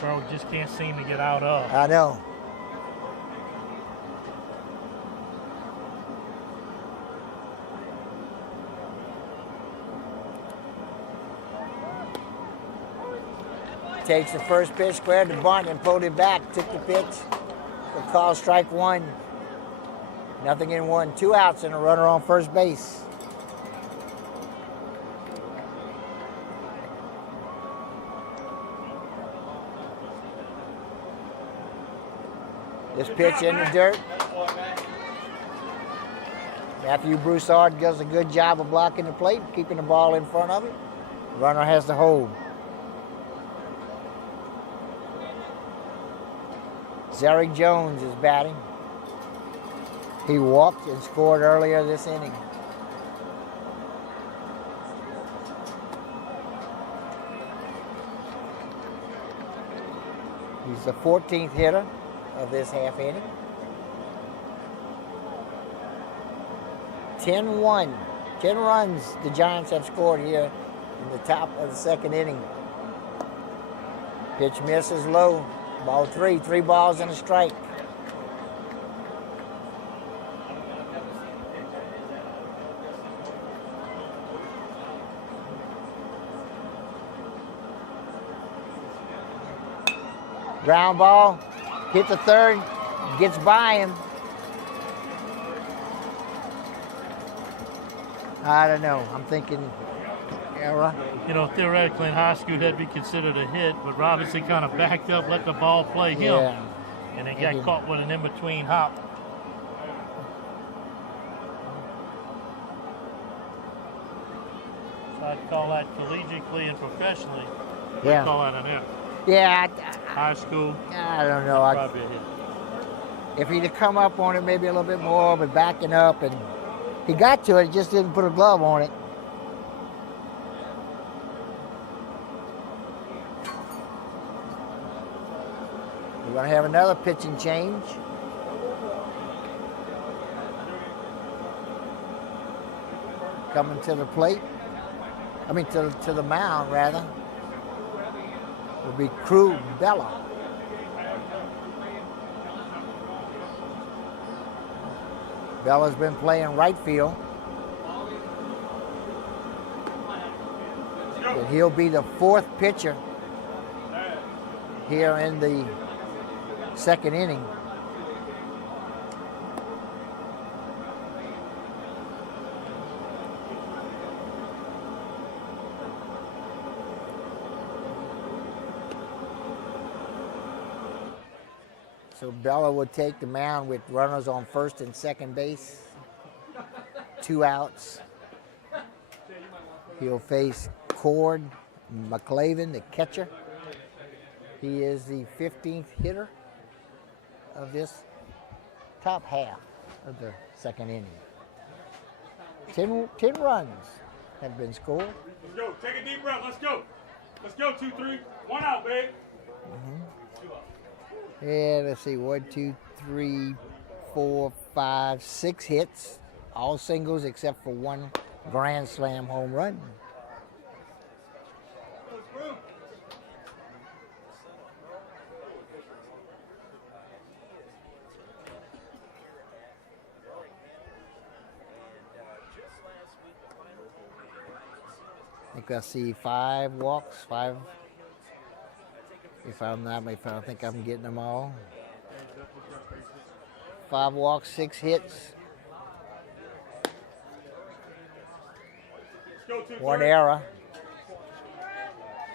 Bro, just can't seem to get out of. I know. Takes the first pitch, squared the bunt, and pulled it back. Took the pitch. We'll call strike 1. 0-1. 2 outs and a runner on first base. This pitch in the dirt. Matthew Broussard does a good job of blocking the plate, keeping the ball in front of him. Runner has to hold. Zarek Jones is batting. He walked and scored earlier this inning. He's the 14th hitter of this half inning. 10-1. 10 runs the Giants have scored here in the top of the 2nd inning. Pitch misses low. Ball 3. 3 balls and a strike. Ground ball, hit the third, gets by him. I don't know. I'm thinking error. You know, theoretically in high school that'd be considered a hit, but Robinson kind of backed up, let the ball play him, and then got caught with an in-between hop. I'd call that collegiately and professionally. Yeah. We'd call that an F. Yeah, High school, I don't know. probably a hit. If he'd have come up on it maybe a little bit more, but backing up, and he got to it, just didn't put a glove on it. We're going to have another pitching change. Coming to the plate. I mean, to the mound, rather. Will be Crew Bella. Bella's been playing right field. And he'll be the fourth pitcher here in the second inning. So Bella would take the mound with runners on first and second base. 2 outs. He'll face Cord McClaven, the catcher. He is the 15th hitter of this top half of the second inning. 10 runs have been scored. Let's go. Take a deep breath. Let's go. Let's go. 2, 3. 1 out, babe. Yeah, let's see, 1, 2, 3, 4, 5, 6 hits, all singles except for 1 grand slam home run. I think I see 5 walks, 5. If I think I'm getting them all. 5 walks, 6 hits. 1 error.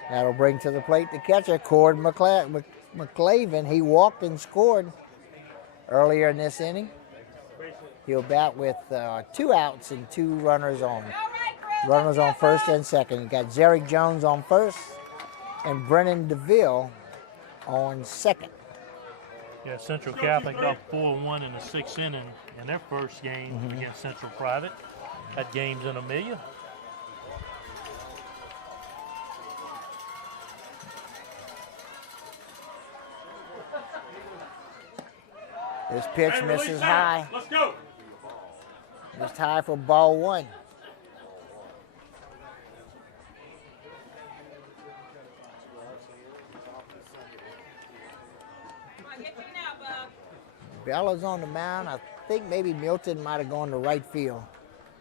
That'll bring to the plate the catcher, Cord McClaven. He walked and scored earlier in this inning. He'll bat with 2 outs and 2 runners on. Runners on first and second. You got Zarek Jones on first and Brennan DeVille on second. Yeah, Central Catholic up 4-1 in the 6th inning in their first game against Central Private. That game's in Amelia. This pitch misses high. Let's go. It's high for ball 1. Bella's on the mound. I think maybe Milton might have gone to right field.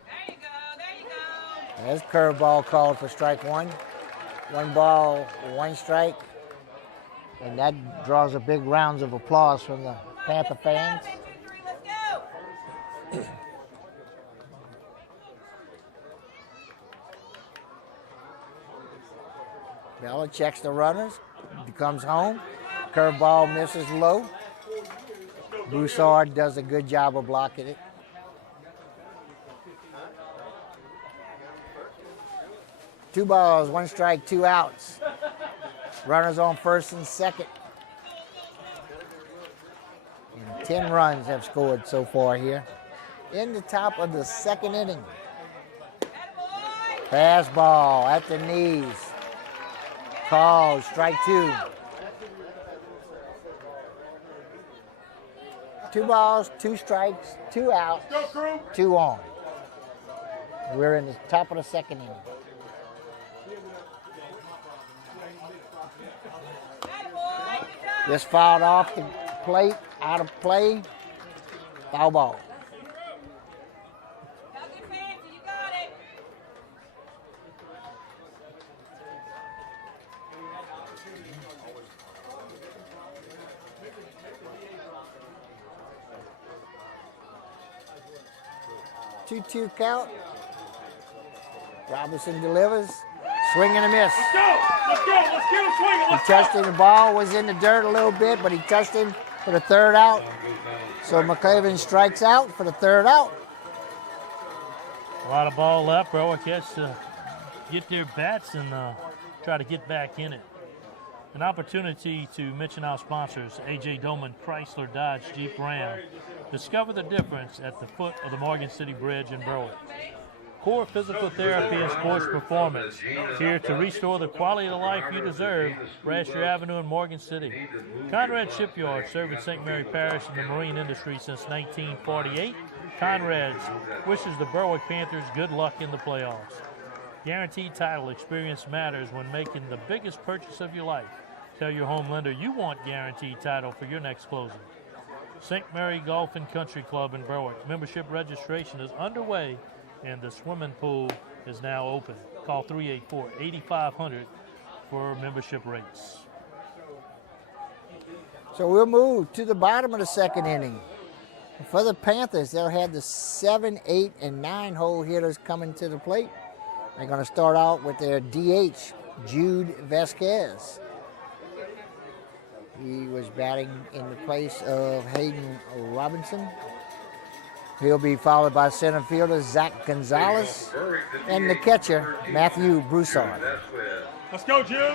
There you go, there you go. There's curveball called for strike 1. 1 ball, 1 strike. And that draws a big rounds of applause from the Panther fans. 1, 2, 3, let's go. Bella checks the runners, comes home. Curveball misses low. Broussard does a good job of blocking it. Two balls, 1 strike, 2 outs. Runners on first and second. And 10 runs have scored so far here. In the top of the second inning. Fastball at the knees. Called, strike 2. 2 balls, 2 strikes, 2 outs, 2 on. We're in the top of the second inning. Just fouled off the plate, out of play, foul ball. You got it. 2-2 count. Robinson delivers. Swing and a miss. Let's go. Let's go. Let's get him swinging. He Let's touched go. him. The ball was in the dirt a little bit, but he touched him for the 3rd out. So McClaven strikes out for the 3rd out. A lot of ball left. Berwick gets get their bats and try to get back in it. An opportunity to mention our sponsors, A.J. Doman, Chrysler, Dodge, Jeep, Ram. Discover the difference at the foot of the Morgan City Bridge in Berwick. Core Physical Therapy and Sports Performance, here to restore the quality of life you deserve. Brasher Avenue in Morgan City. Conrad Shipyard, serving St. Mary Parish and the marine industry since 1948. Conrad's wishes the Berwick Panthers good luck in the playoffs. Guaranteed Title. Experience matters when making the biggest purchase of your life. Tell your home lender you want Guaranteed Title for your next closing. St. Mary Golf and Country Club in Berwick. Membership registration is underway and the swimming pool is now open. Call 384-8500 for membership rates. So we'll move to the bottom of the second inning. For the Panthers, they'll have the 7, 8, and 9 hole hitters coming to the plate. They're going to start out with their DH, Jude Vasquez. He was batting in the place of Hayden Robinson. He'll be followed by center fielder Zach Gonzalez and the catcher, Matthew Broussard. Let's go, Jude.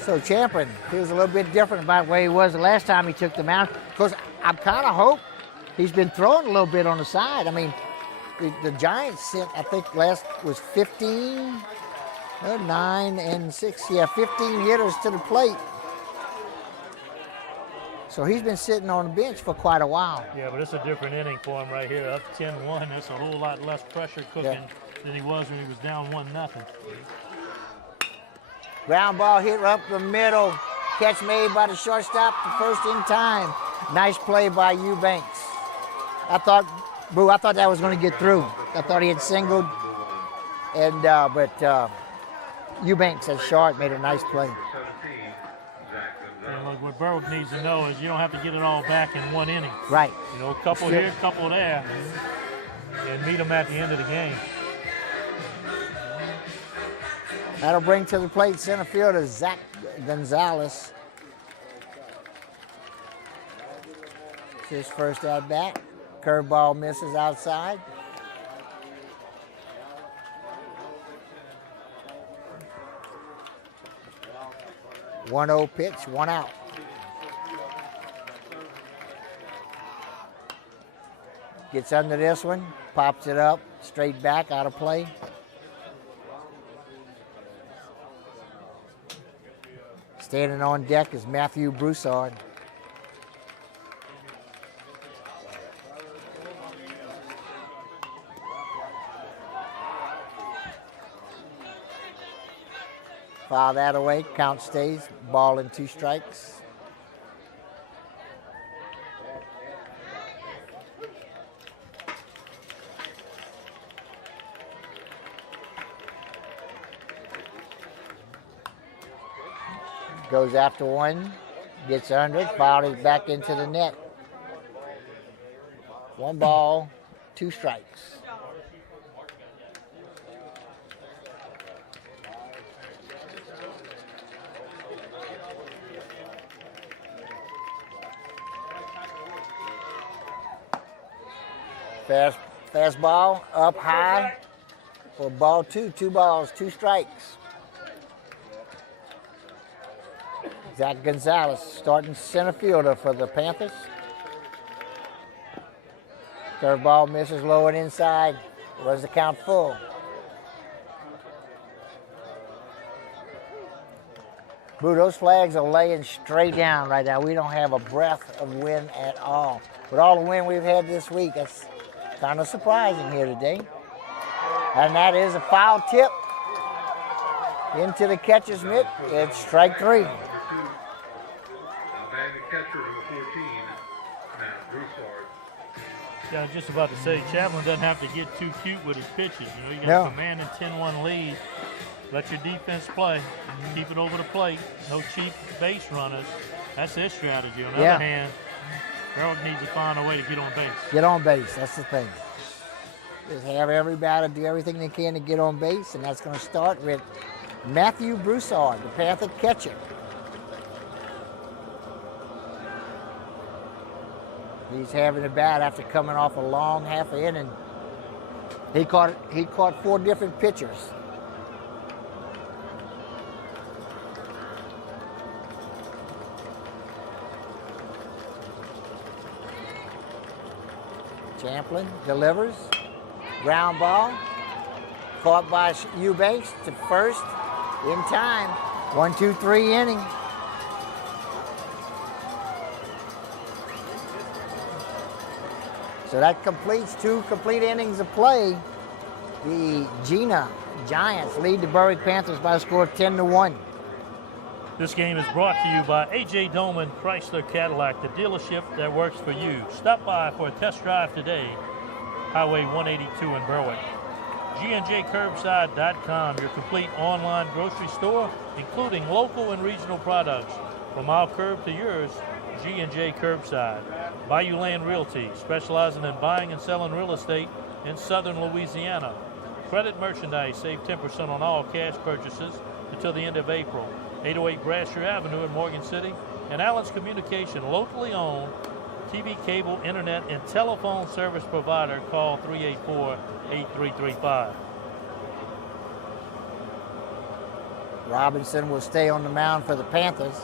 So Champlin feels a little bit different about where he was the last time he took the mound. Because I kind of hope he's been throwing a little bit on the side. I mean, the Giants sent, I think last was 15, 9 and 6. Yeah, 15 hitters to the plate. So he's been sitting on the bench for quite a while. Yeah, but it's a different inning for him right here. Up 10-1, that's a whole lot less pressure cooking than he was when he was down 1-0. Ground ball hit up the middle. Catch made by the shortstop, the first in time. Nice play by Eubanks. I thought that was going to get through. I thought he had singled, and but Eubanks at short made a nice play. And look, what Berwick needs to know is you don't have to get it all back in one inning. Right. You know, a couple here, a couple there, and meet them at the end of the game. That'll bring to the plate center fielder Zach Gonzalez. It's his first at bat. Curveball misses outside. One 1-0 pitch, 1 out. Gets under this one, pops it up, straight back, out of play. Standing on deck is Matthew Broussard. Foul that away, count stays, ball and 2 strikes. Goes after one, gets under it, fouled it back into the net. 1 ball, 2 strikes. Fastball up high for ball 2. 2 balls, 2 strikes. Zach Gonzalez starting center fielder for the Panthers. Curveball misses low and inside. Was the count full? Boo, those flags are laying straight down right now. We don't have a breath of wind at all. With all the wind we've had this week, that's kind of surprising here today. And that is a foul tip into the catcher's mitt. It's strike 3. Catcher number 14, Matt Broussard. Yeah, I was just about to say, Chaplin doesn't have to get too cute with his pitches. You know, you got a commanding 10-1 lead. Let your defense play. Keep it over the plate. No cheap base runners. That's his strategy. On the other hand, Berwick needs to find a way to get on base. Get on base, that's the thing. Just have everybody do everything they can to get on base, and that's going to start with Matthew Broussard, the Panther catcher. He's having a bat after coming off a long half an inning. He caught 4 different pitchers. Champlin delivers. Ground ball. Caught by Eubanks to first in time. 1-2-3 inning. So that completes 2 complete innings of play. The Jena Giants lead the Berwick Panthers by a score of 10-1. This game is brought to you by A.J. Dolman Chrysler Cadillac, the dealership that works for you. Stop by for a test drive today. Highway 182 in Berwick. GNJCurbside.com, your complete online grocery store, including local and regional products. From our curb to yours, G&J Curbside. Bayou Land Realty, specializing in buying and selling real estate in southern Louisiana. Credit Merchandise, save 10% on all cash purchases until the end of April. 808 Brasher Avenue in Morgan City. And Allen's Communication, locally owned TV, cable, internet, and telephone service provider. Call 384-8335. Robinson will stay on the mound for the Panthers.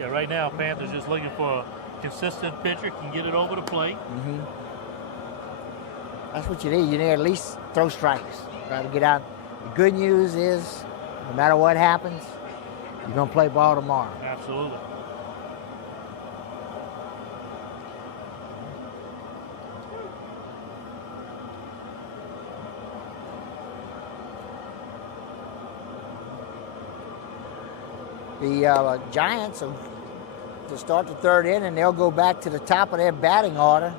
Yeah, right now, Panthers just looking for a consistent pitcher, can get it over the plate. Mm-hmm. That's what you need. You need to at least throw strikes. Try to get out. The good news is, no matter what happens, you're going to play ball tomorrow. Absolutely. The Giants, to start the 3rd inning, they'll go back to the top of their batting order,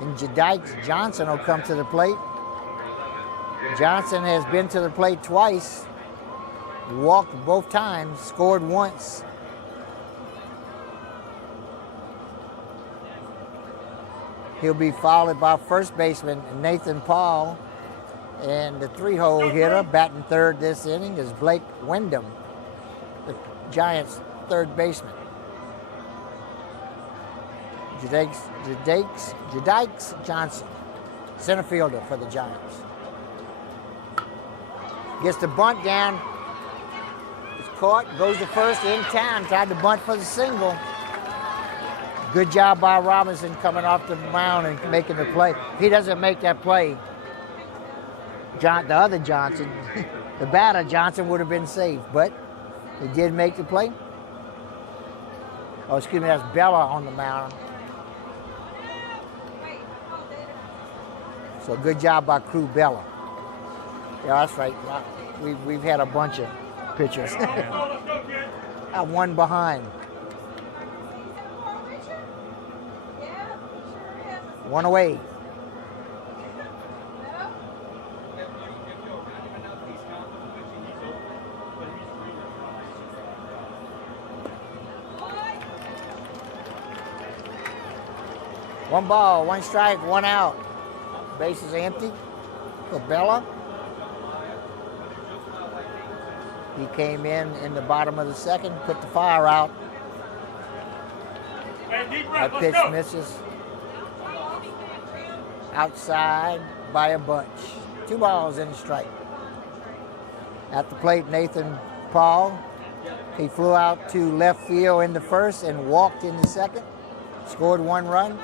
and Jadikes Johnson will come to the plate. Johnson has been to the plate twice, walked both times, scored once. He'll be followed by first baseman Nathan Paul, and the 3-hole hitter batting 3rd this inning is Blake Wyndham, the Giants' 3rd baseman. Jadikes Johnson, center fielder for the Giants. Gets the bunt down. It's caught, goes to first in time, tried to bunt for the single. Good job by Robinson coming off the mound and making the play. If he doesn't make that play, the other Johnson, the batter Johnson, would have been safe, but he did make the play. Oh, excuse me, that's Bella on the mound. So good job by Crew Bella. Yeah, that's right. We've had a bunch of pitchers. Got one behind. One away. One ball, 1 strike, 1 out. Base is empty for Bella. He came in the bottom of the 2nd, put the fire out. That pitch misses. Outside by a bunch. 2 balls and a strike. At the plate, Nathan Paul. He flew out to left field in the 1st and walked in the 2nd. Scored 1 run.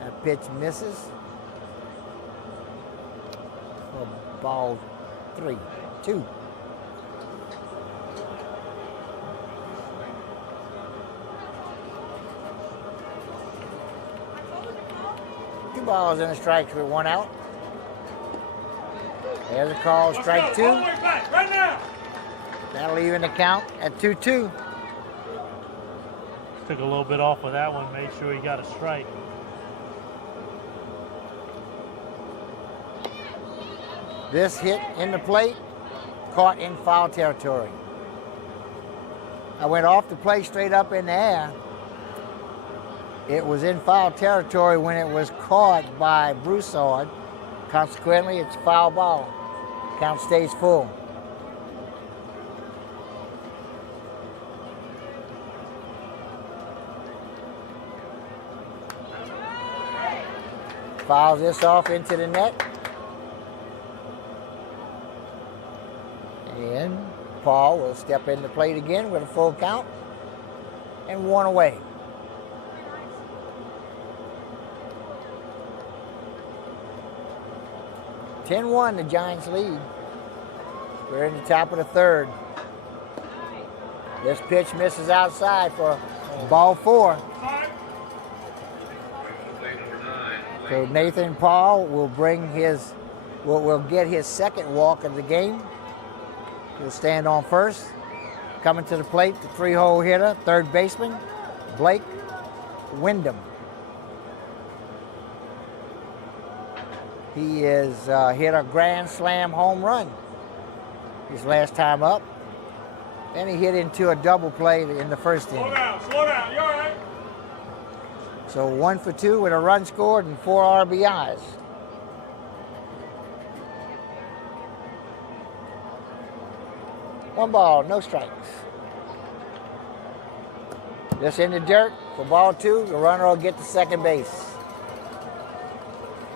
That pitch misses. For ball 3-2. Balls and a strike with 1 out. There's a call, strike 2. Right now. That'll even the count at 2-2. Took a little bit off of that one, made sure he got a strike. This hit in the plate, caught in foul territory. I went off the plate straight up in the air. It was in foul territory when it was caught by Broussard, Consequently, it's foul ball. Count stays full. Fouls this off into the net. And Paul will step in the plate again with a full count. And 1 away. (10-1) the Giants lead. We're in the top of the third. This pitch misses outside for ball 4. So Nathan Paul will bring his, will get his second walk of the game. He'll stand on first. Coming to the plate, the 3-hole hitter, third baseman, Blake Wyndham. He has hit a grand slam home run his last time up. Then he hit into a double play in the first inning. Slow down, you all right? So 1 for 2 with a run scored and 4 RBIs. One ball, no strikes. Just in the dirt for ball 2. The runner will get to second base.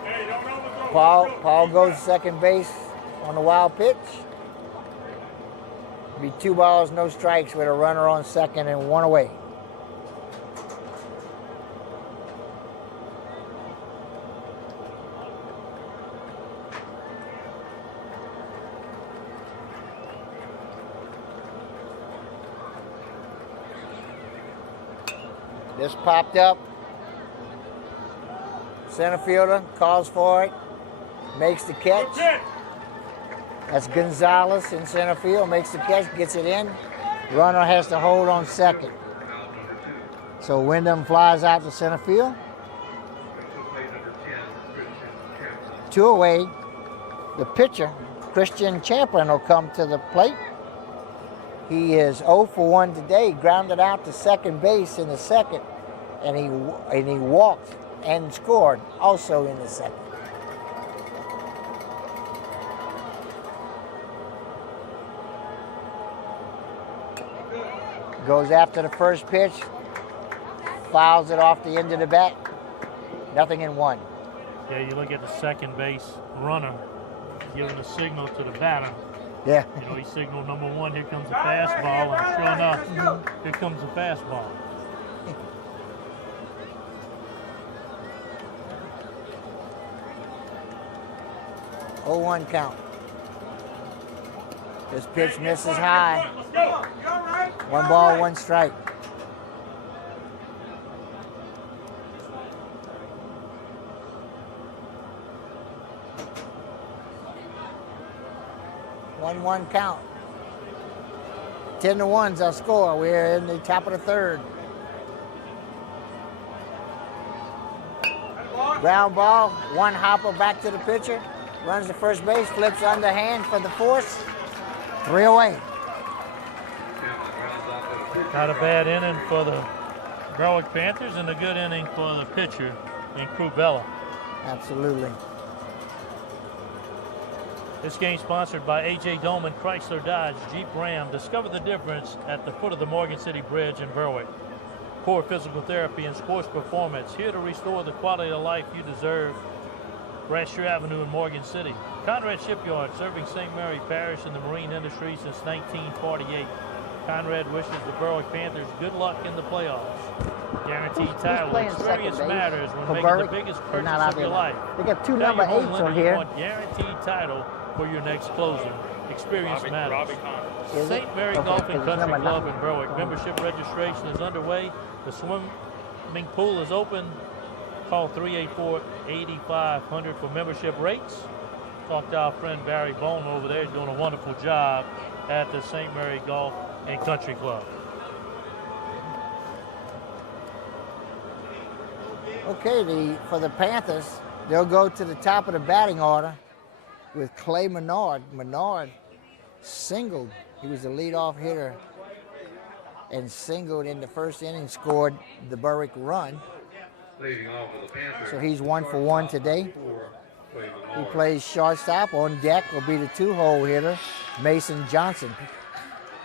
Hey, don't overthrow. Paul goes to second base on the wild pitch. Be 2 balls, no strikes with a runner on second and 1 away. This popped up. Center fielder calls for it, makes the catch. That's Gonzalez in center field, makes the catch, gets it in. Runner has to hold on second. So Wyndham flies out to center field. 2 away. The pitcher, Christian Champlin, will come to the plate. He is 0 for 1 today, grounded out to second base in the second, and he walked and scored also in the second. Goes after the first pitch, fouls it off the end of the bat. 0-1. Yeah, you look at the second base runner giving a signal to the batter. Yeah. You know, he signaled number 1, here comes a fastball, and sure enough, here comes a fastball. Oh, 1 count. This pitch misses high. 1 ball, 1 strike. One count. 10-1's our score. We're in the top of the third. Ground ball, 1 hopper back to the pitcher. Runs to first base, flips underhand for the force. 3 away. Not a bad inning for the Berwick Panthers and a good inning for the pitcher in Crubella. Absolutely. This game sponsored by A.J. Dolman, Chrysler Dodge, Jeep Ram. Discover the difference at the foot of the Morgan City Bridge in Berwick. Core physical therapy and sports performance, here to restore the quality of life you deserve. Brasher Avenue in Morgan City. Conrad Shipyard, serving St. Mary Parish and the marine industry since 1948. Conrad wishes the Berwick Panthers good luck in the playoffs. Guaranteed title. Experience matters when making the biggest purchase of your life. They got 2 Tell number your home 8s lender on you here. want guaranteed title for your next closing. Experience matters. St. Mary Golf and Country Club in Berwick. Membership registration is underway. The swimming pool is open. Call 384-8500 for membership rates. Talk to our friend Barry Bone over there. He's doing a wonderful job at the St. Mary Golf and Country Club. Okay, for the Panthers, they'll go to the top of the batting order with Clay Menard. Menard singled. He was the leadoff hitter and singled in the first inning, scored the Berwick run. Leading off with the Panthers. So he's 1 for 1 today. He plays shortstop. On deck will be the 2-hole hitter, Mason Johnson,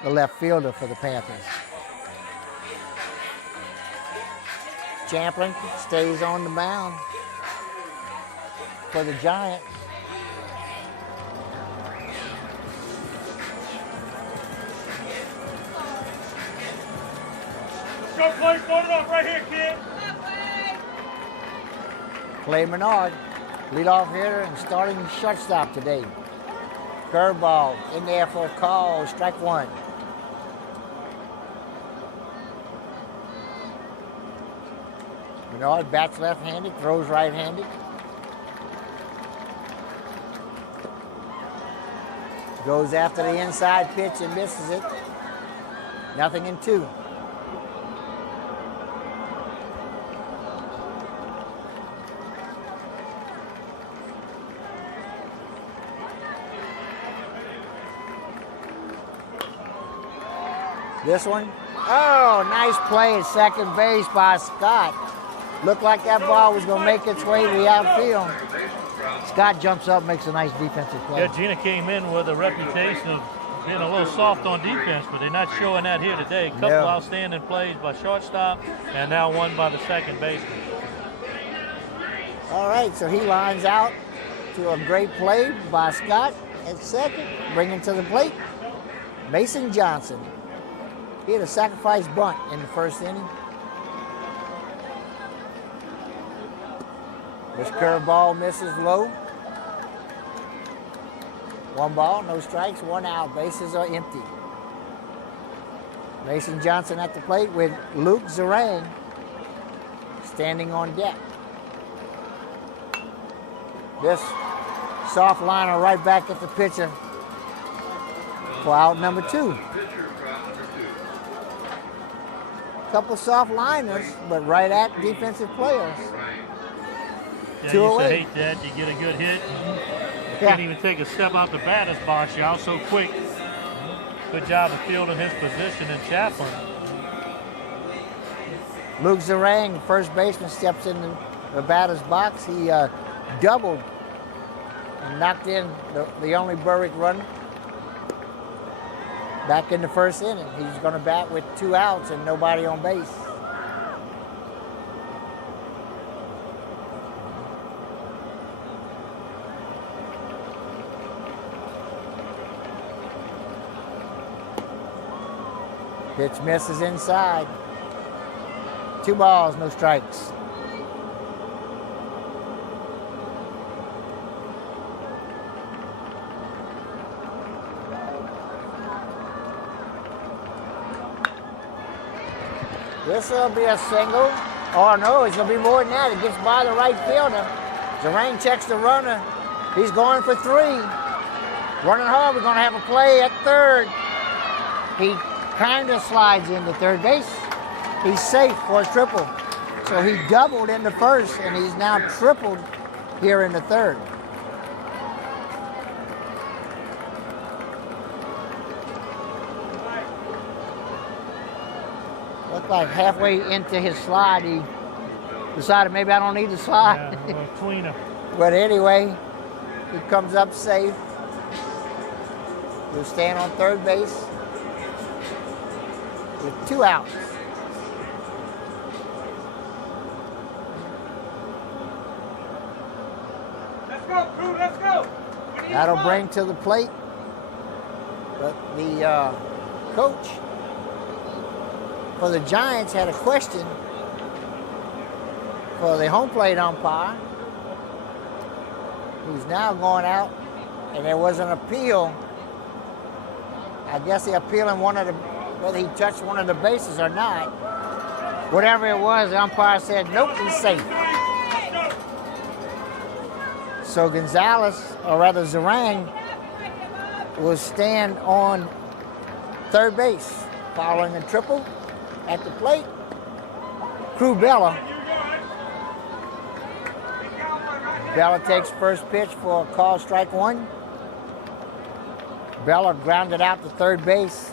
the left fielder for the Panthers. Champlin stays on the mound for the Giants. Go play, start it off right here, kid. Clay Menard, leadoff hitter and starting shortstop today. Curveball in there for a call, strike one. Menard bats left-handed, throws right-handed. Goes after the inside pitch and misses it. 0-2. This one, oh, nice play at second base by Scott. Looked like that ball was going to make its way to the outfield. Scott jumps up, makes a nice defensive play. Yeah, Jena came in with a reputation of being a little soft on defense, but they're not showing that here today. A couple outstanding plays by shortstop, and now one by the second baseman. All right, so he lines out to a great play by Scott at second, bringing to the plate Mason Johnson. He had a sacrifice bunt in the first inning. This curveball misses low. 1 ball, no strikes, 1 out. Bases are empty. Mason Johnson at the plate with Luke Zarang standing on deck. This soft liner right back at the pitcher for out number 2. Couple soft liners, but right at defensive players. Yeah, 2 you used to away. hate that. You get a good hit. You can't even take a step out the batter's box. You're out so quick. Good job of fielding his position in Chaplin. Luke Zarang, first baseman, steps in the batter's box. He doubled and knocked in the only Berwick run back in the first inning. He's going to bat with 2 outs and nobody on base. Pitch misses inside. 2 balls, no strikes. This will be a single. Oh no, it's going to be more than that. It gets by the right fielder. Zarang checks the runner. He's going for 3. Running hard, we're going to have a play at third. He kind of slides into third base. He's safe for a triple. So he doubled in the first, and he's now tripled here in the third. Looked like halfway into his slide, he decided maybe I don't need to slide. Yeah, a little cleaner. But anyway, he comes up safe. He'll stand on third base with 2 outs. Let's go, crew, let's go. That'll bring to the plate. But the coach for the Giants had a question for the home plate umpire, who's now going out, and there was an appeal. I guess the appeal in whether he touched one of the bases or not. Whatever it was, the umpire said, nope, he's safe. So Gonzalez, or rather Zarang, will stand on third base following a triple at the plate. Crew Bella takes first pitch for a call, strike 1. Bella grounded out to third base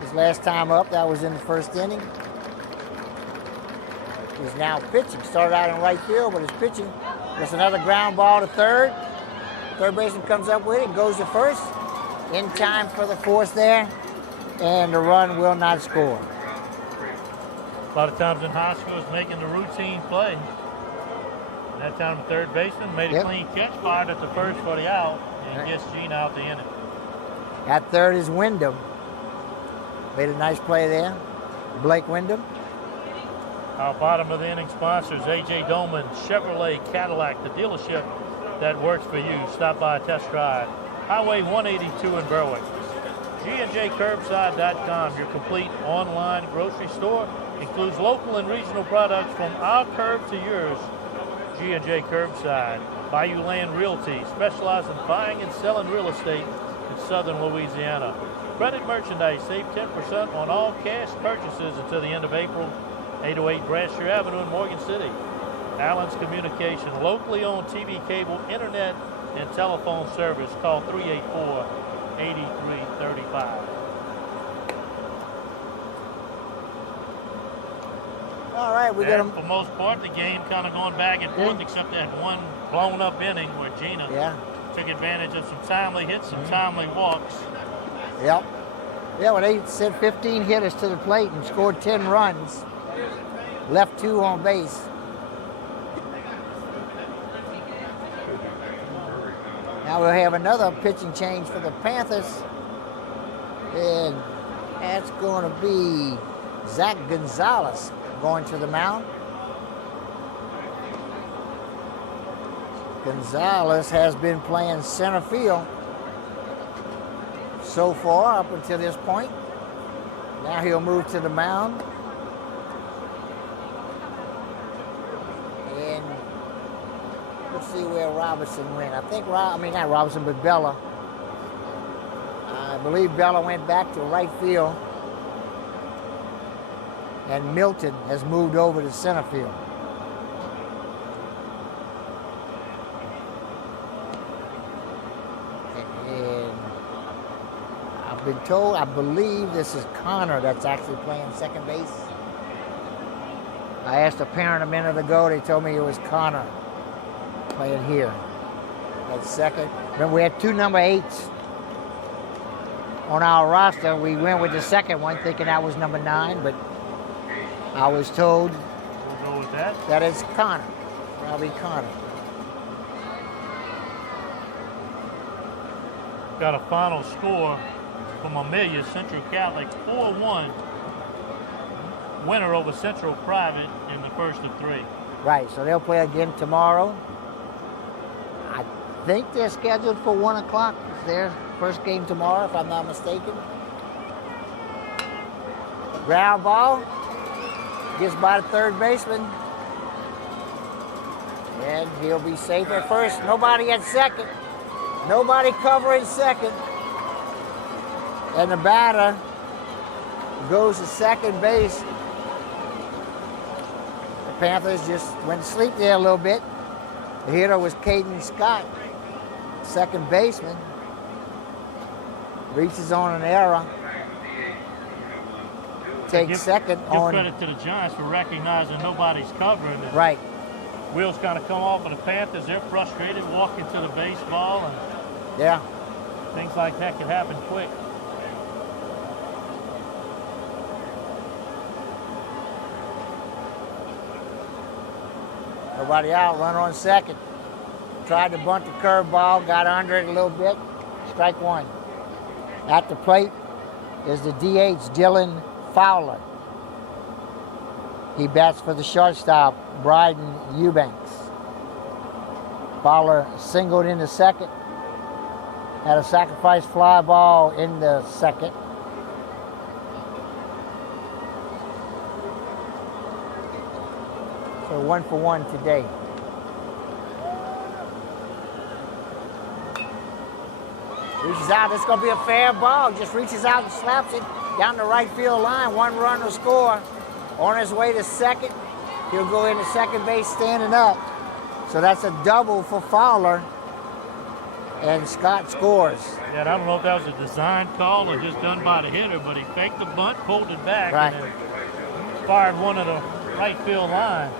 his last time up. That was in the first inning. He's now pitching. Started out in right field, but he's pitching. There's another ground ball to third. Third baseman comes up with it, goes to first, in time for the fourth there, and the run will not score. A lot of times in high school, it's making the routine play. And that time, the third baseman made a clean catch, fired at the first for the out, and gets Jena out the inning. At third is Wyndham. Made a nice play there. Blake Wyndham. Our bottom of the inning sponsors, A.J. Dolman Chevrolet Cadillac, the dealership that works for you. Stop by a test drive. Highway 182 in Berwick. G&JCurbside.com, your complete online grocery store. Includes local and regional products from our curb to yours. G&J Curbside. Bayou Land Realty, specialize in buying and selling real estate in southern Louisiana. Credit merchandise, save 10% on all cash purchases until the end of April. 808 Brasher Avenue in Morgan City. Allen's Communication, locally owned TV, cable, internet, and telephone service. Call 384-8335. All right, we got And for most part, the game kind of going back and forth, except that one blown-up inning where Jena took advantage of some timely hits, some timely walks. Yep. Yeah, well, they sent 15 hitters to the plate and scored 10 runs. Left 2 on base. Now we'll have another pitching change for the Panthers. And that's going to be Zach Gonzalez going to the mound. Gonzalez has been playing center field so far up until this point. Now he'll move to the mound. And let's see where Robinson went. I think, not Robinson, but Bella. I believe Bella went back to right field. And Milton has moved over to center field. And I've been told, I believe this is Connor that's actually playing second base. I asked a parent a minute ago, they told me it was Connor playing here at second. Remember, we had 2 number 8s on our roster. We went with the second one thinking that was number 9, but I was told We'll go with that. that it's Connor, Robbie Connor. Got a final score from Amelia Central Catholic, 4-1 winner over Central Private in the first of 3. Right, so they'll play again tomorrow. I think they're scheduled for 1 o'clock. It's their first game tomorrow, if I'm not mistaken. Ground ball. Gets by the third baseman. And he'll be safe at first. Nobody at second. Nobody covering second. And the batter goes to second base. The Panthers just went to sleep there a little bit. The hitter was Caden Scott, second baseman. Reaches on an error. Takes second on. Give credit to the Giants for recognizing nobody's covering it. Right. Wheels kind of come off of the Panthers. They're frustrated walking to the baseball, and things like that can happen quick. Nobody out, run on second. Tried to bunt the curveball, got under it a little bit. Strike 1. At the plate is the DH, Dylan Fowler. He bats for the shortstop, Bryden Eubanks. Fowler singled in the second. Had a sacrifice fly ball in the second. So 1 for 1 today. Reaches out, it's gonna be a fair ball. Just reaches out and slaps it down the right field line. 1 run to score. On his way to second, he'll go into second base standing up. So that's a double for Fowler. And Scott scores. Yeah, I don't know if that was a design call or just done by the hitter, but he faked the bunt, pulled it back, and then fired one of the right field line.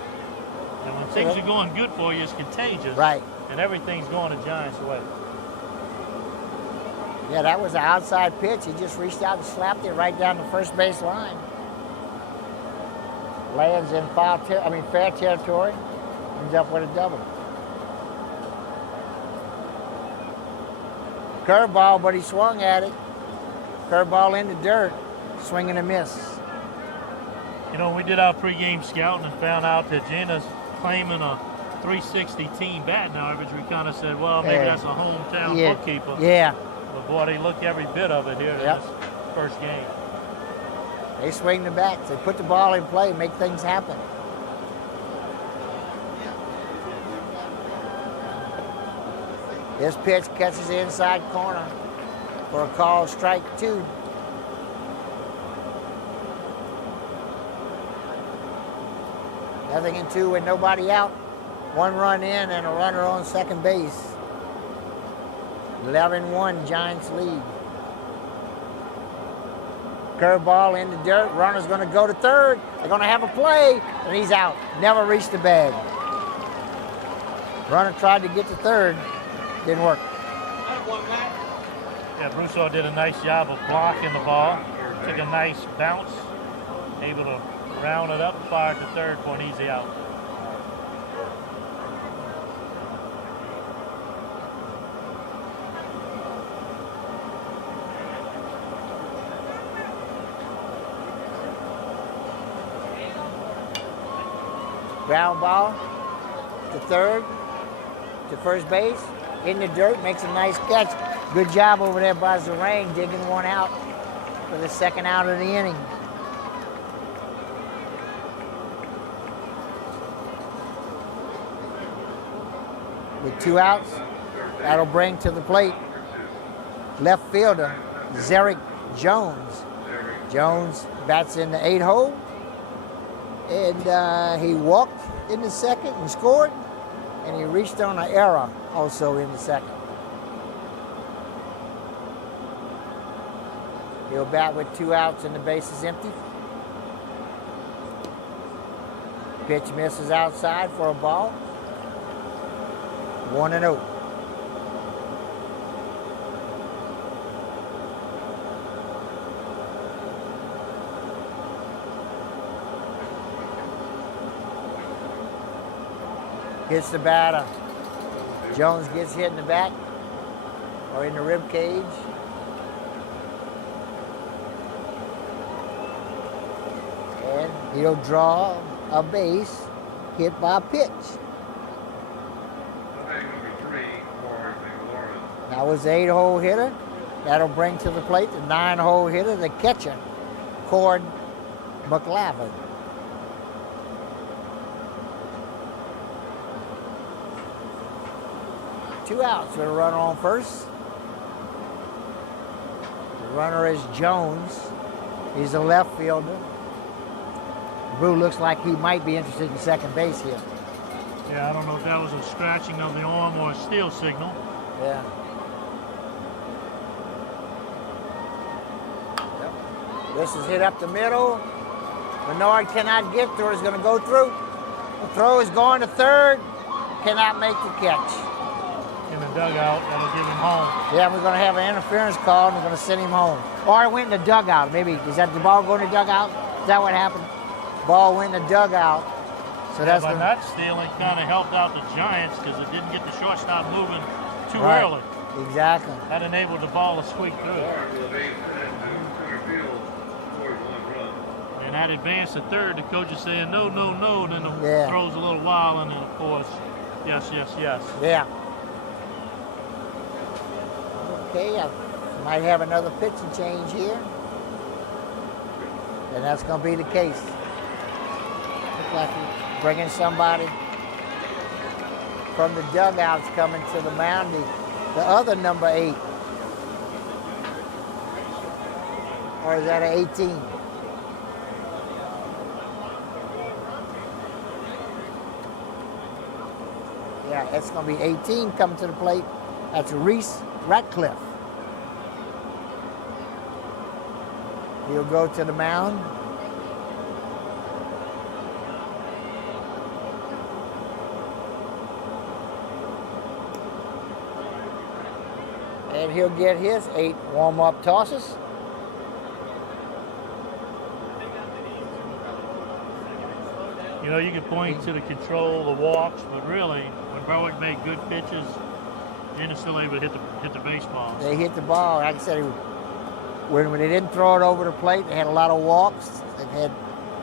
And when things are going good for you, it's contagious. Right. And everything's going the Giants' way. Yeah, that was an outside pitch. He just reached out and slapped it right down the first base line. Lands in fair territory. Ends up with a double. Curveball, but he swung at it. Curveball in the dirt. Swing and a miss. You know, we did our pregame scouting and found out that Jena's claiming a 360 team batting average. We kind of said, well, maybe that's a hometown bookkeeper. Yeah. But boy, they look every bit of it here in this first game. They swing the bats. They put the ball in play, make things happen. This pitch catches the inside corner for a call strike 2. Nothing in 2 with nobody out. 1 run in and a runner on second base. 11-1 Giants lead. Curveball in the dirt. Runner's going to go to third. They're going to have a play, and he's out. Never reached the bag. Runner tried to get to third. Didn't work. Yeah, Brousseau did a nice job of blocking the ball. Took a nice bounce. Able to round it up, fire to third for an easy out. Ground ball to third, to first base, in the dirt, makes a nice catch. Good job over there by Zarang, digging one out for the second out of the inning. With 2 outs, that'll bring to the plate left fielder, Zerick Jones. Jones bats in the 8 hole. And he walked in the second and scored, and he reached on an error also in the second. He'll bat with 2 outs and the base is empty. Pitch misses outside for a ball. 1-0. Hits the batter. Jones gets hit in the back or in the rib cage. And he'll draw a base hit by a pitch. That was the 8-hole hitter. That'll bring to the plate the 9-hole hitter, the catcher, Cord McLavin. Two outs with a runner on first. The runner is Jones. He's a left fielder. Brew looks like he might be interested in second base here. Yeah, I don't know if that was a scratching of the arm or a steal signal. Yeah. This is hit up the middle. Bernard cannot get to it. He's going to go through. The throw is going to third. Cannot make the catch. In the dugout, that'll give him home. Yeah, we're going to have an interference call, and we're going to send him home. Or it went in the dugout. Maybe, is that the ball going to the dugout? Is that what happened? Ball went in the dugout. So that's by not stealing, kind of helped out the Giants because it didn't get the shortstop moving too early. Exactly. That enabled the ball to squeak through. And that advance to third, the coach is saying no, no, no. Then the throws a little while, and then of course, yes, yes, yes. Yeah. Okay, I might have another pitching change here. And that's going to be the case. Looks like we're bringing somebody from the dugouts coming to the mound, the other number 8. Or is that an 18? Yeah, it's going to be 18 coming to the plate. That's Reese Ratcliffe. He'll go to the mound. And he'll get his 8 warm-up tosses. You know, you can point to the control, the walks, but really, when Berwick made good pitches, Jena still able to hit the baseball. They hit the ball. Like I said, when they didn't throw it over the plate, they had a lot of walks. They've had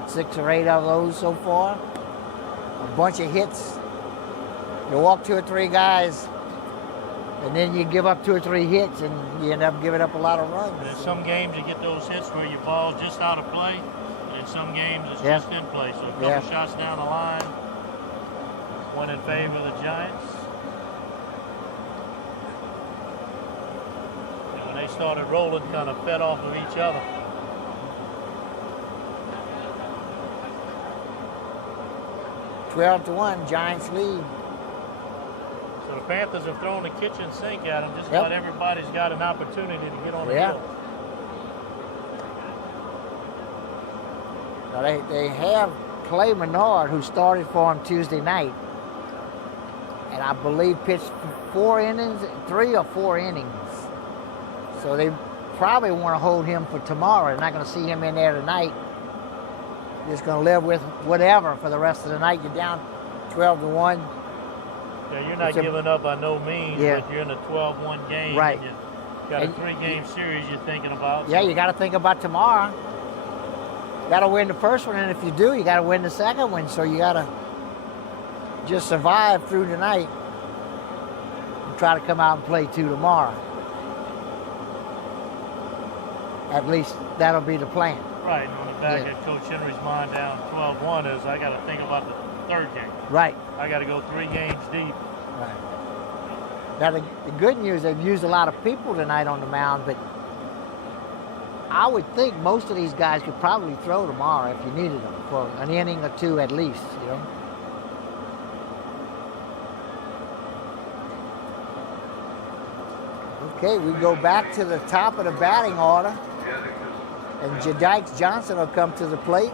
6 or 8 of those so far. A bunch of hits. You walk 2 or 3 guys, and then you give up 2 or 3 hits, and you end up giving up a lot of runs. And in some games, you get those hits where your ball's just out of play, and in some games, it's just in play. So a couple shots down the line, one in favor of the Giants. And when they started rolling, kind of fed off of each other. (12-1), Giants lead. So the Panthers have thrown the kitchen sink at them. Just about everybody's got an opportunity to get on the hill. Now they have Clay Menard, who started for him Tuesday night, and I believe pitched 4 innings, 3 or 4 innings. So they probably want to hold him for tomorrow. They're not going to see him in there tonight. Just going to live with whatever for the rest of the night. You're down 12-1. Yeah, you're not giving up by no means, but you're in a 12-1 game. Right. And you got a 3-game series you're thinking about. Yeah, you got to think about tomorrow. You got to win the first one, and if you do, you got to win the second one. So you got to just survive through the night and try to come out and play 2 tomorrow. At least that'll be the plan. Right, and on the back of Coach Henry's mind down 12-1 is I got to think about the 3rd game. Right. I got to go 3 games deep. Right. Now, the good news, they've used a lot of people tonight on the mound, but I would think most of these guys could probably throw tomorrow if you needed them for an inning or 2 at least, you know. Okay, we go back to the top of the batting order, and Jadikes Johnson will come to the plate.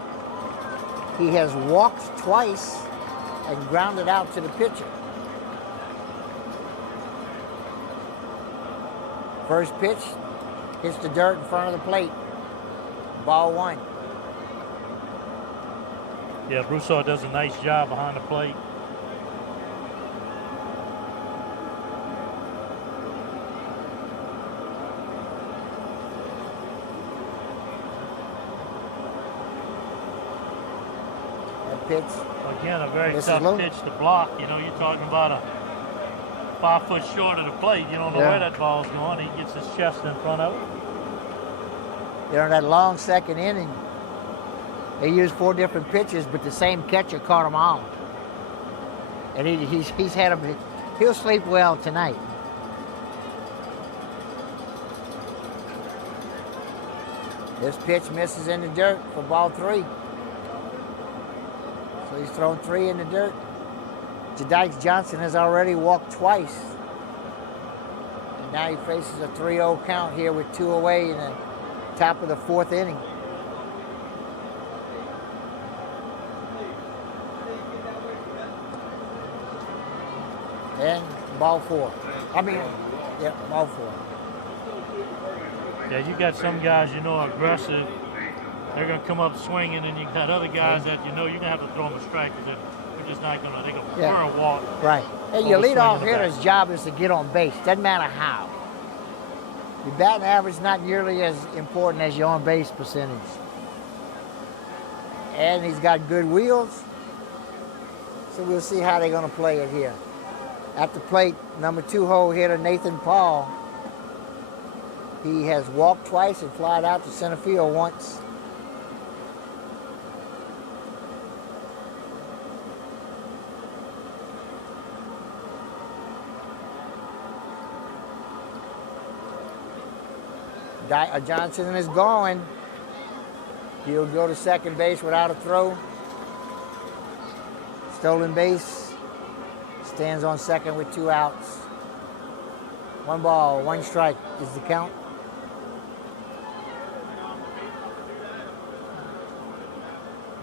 He has walked twice and grounded out to the pitcher. First pitch hits the dirt in front of the plate. Ball 1. Yeah, Broussard does a nice job behind the plate. Pitch. Again, a very tough pitch to block. You know, you're talking about a 5 foot short of the plate. You don't know where that ball's going. He gets his chest in front of it. You know, that long second inning, they used 4 different pitches, but the same catcher caught them all. And he's had a, he'll sleep well tonight. This pitch misses in the dirt for ball 3. So he's thrown 3 in the dirt. Jadikes Johnson has already walked twice. And now he faces a 3-0 count here with 2 away in the top of the 4th inning. And ball 4. Ball 4. Yeah, you got some guys you know are aggressive. They're going to come up swinging, and you got other guys that you know you're going to have to throw them a strike because they're just not going to. They're going to prefer a walk. Right. And your leadoff hitter's job is to get on base. Doesn't matter how. Your batting average is not nearly as important as your on-base percentage. And he's got good wheels. So we'll see how they're going to play it here. At the plate, number 2-hole hitter Nathan Paul. He has walked twice and flied out to center field once. Johnson is going. He'll go to second base without a throw. Stolen base. Stands on second with 2 outs. 1 ball, 1 strike is the count.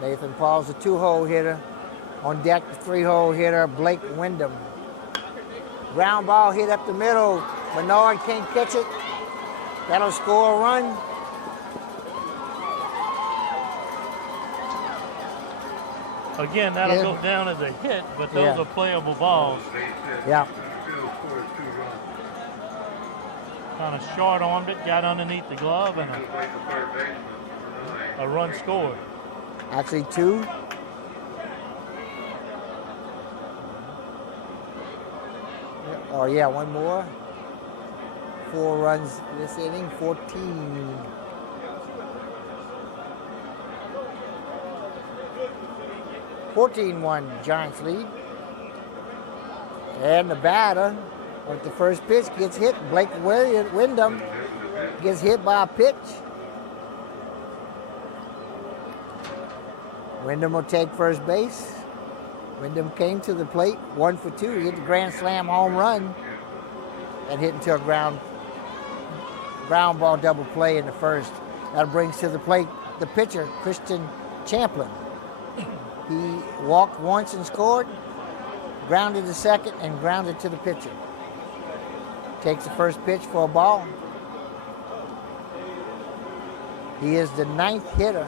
Nathan Paul's a 2-hole hitter. On deck, the 3-hole hitter, Blake Wyndham. Ground ball hit up the middle. Bernard can't catch it. That'll score a run. Again, that'll Yeah. go down as a hit, but those Yeah. are playable balls. Yeah. Field score is 2 runs. Kind of short-armed it, got underneath the glove, and Just like the third baseman, number 9. a run scored. Actually 2. Oh yeah, one more. 4 runs this inning, 14. (14-1) Giants lead. And the batter with the first pitch gets hit. Blake Wyndham gets hit by a pitch. Wyndham will take first base. Wyndham came to the plate, 1 for 2. He hit the grand slam home run and hit into a ground ball double play in the first. That brings to the plate the pitcher, Christian Champlin. He walked once and scored, grounded to second, and grounded to the pitcher. Takes the first pitch for a ball. He is the 9th hitter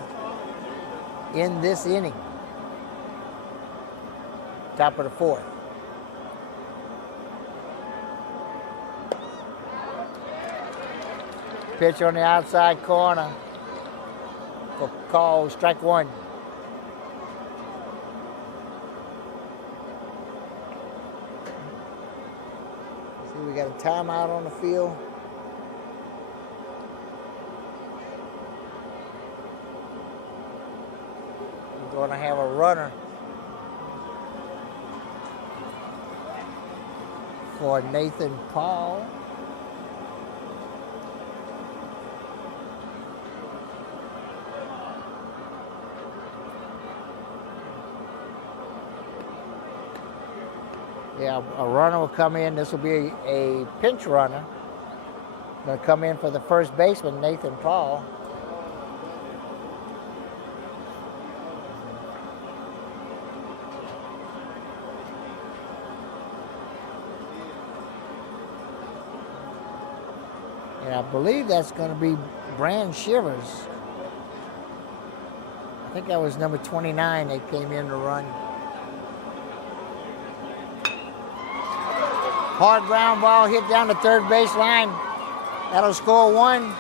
in this inning. Top of the 4th. Pitch on the outside corner for call, strike 1. See, we got a timeout on the field. We're going to have a runner for Nathan Paul. Yeah, a runner will come in. This will be a pinch runner. Going to come in for the first baseman, Nathan Paul. And I believe that's going to be Brand Shivers. I think that was number 29 that came in to run. Hard ground ball hit down the third baseline. That'll score 1.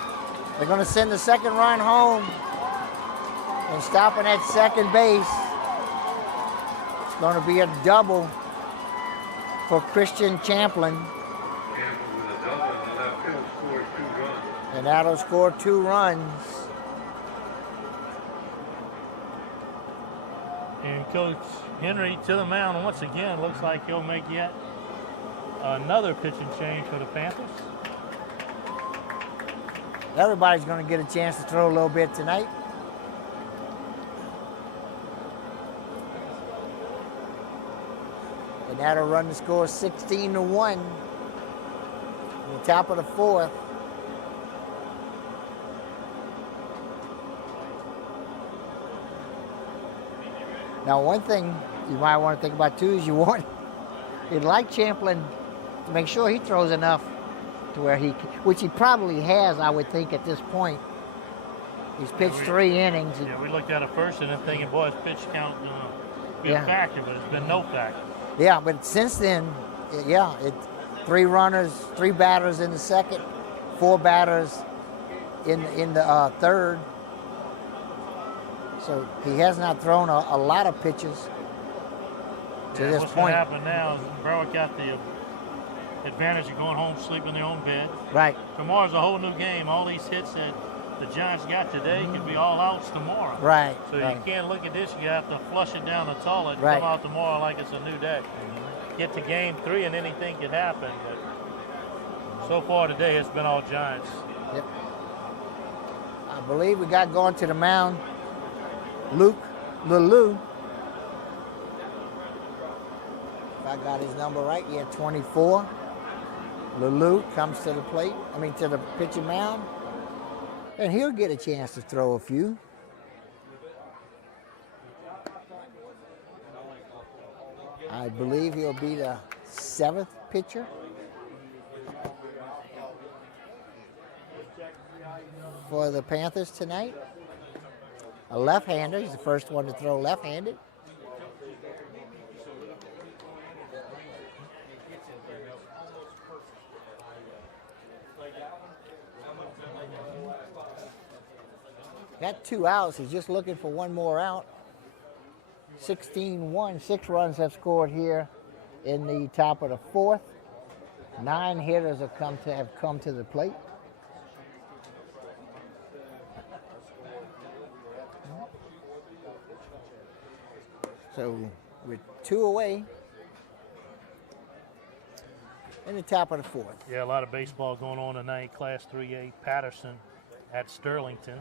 They're going to send the second run home. And stopping at second base, it's going to be a double for Christian Champlin. Campbell with a double in the left field scores 2 runs. And that'll score 2 runs. And Coach Henry to the mound once again. Looks like he'll make yet another pitching change for the Panthers. Everybody's going to get a chance to throw a little bit tonight. And that'll run the score 16-1. In the top of the 4th. Now, one thing you might want to think about too is you'd like Champlin to make sure he throws enough to where which he probably has, I would think, at this point. He's pitched 3 innings. Yeah, we looked at it first and then thinking, boy, his pitch count be a factor, but it's been no factor. Yeah, but since then, 3 runners, 3 batters in the second, 4 batters in the third. So he has not thrown a lot of pitches to this what's point. What's going to happen now is Berwick got the advantage of going home, sleep in their own bed. Right. Tomorrow's a whole new game. All these hits that the Giants got today could be all outs tomorrow. Right. So right. you can't look at this. You have to flush it down the toilet and Right. come out tomorrow like it's a new day. Get to game 3 and anything could happen. But so far today, it's been all Giants. Yep. I believe we got going to the mound Luke Lelou. If I got his number right, 24. Lelou comes to the plate, to the pitching mound, and he'll get a chance to throw a few. I believe he'll be the 7th pitcher. for the Panthers tonight. A left-hander. He's the first one to throw left-handed. Got 2 outs. He's just looking for one more out. 16-1. 6 runs have scored here in the top of the 4th. 9 hitters have come to the plate. So with 2 away in the top of the 4th. Yeah, a lot of baseball going on tonight. Class 3A Patterson at Sterlington.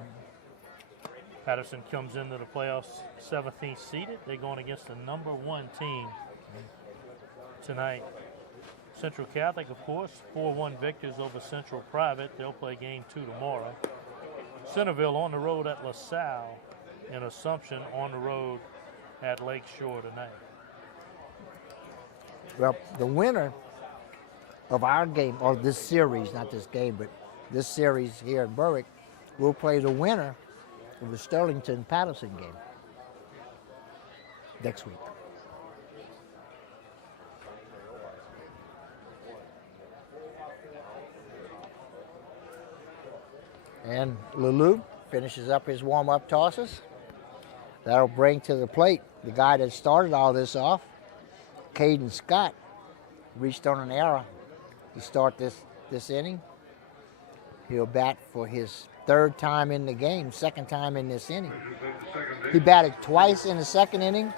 Patterson comes into the playoffs 17th seeded. They're going against the number 1 team tonight. Central Catholic, of course, 4-1 victors over Central Private. They'll play game 2 tomorrow. Centerville on the road at LaSalle, and Assumption on the road at Lake Shore tonight. Well, the winner of our game, or this series, not this game, but this series here at Berwick, will play the winner of the Sterlington-Patterson game next week. And Lulu finishes up his warm-up tosses. That'll bring to the plate the guy that started all this off, Caden Scott, reached on an error to start this inning. He'll bat for his 3rd time in the game, 2nd time in this inning. He batted twice in the 2nd inning,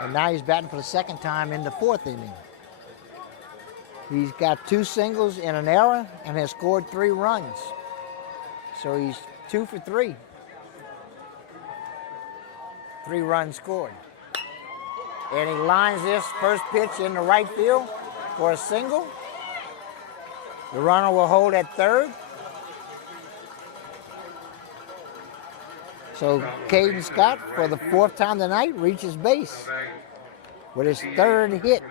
and now he's batting for the 2nd time in the 4th inning. He's got 2 singles and an error and has scored 3 runs. So he's 2 for 3. 3 runs scored. And he lines this first pitch in the right field for a single. The runner will hold at 3rd. So Caden Scott, for the 4th time tonight, reaches base with his 3rd hit.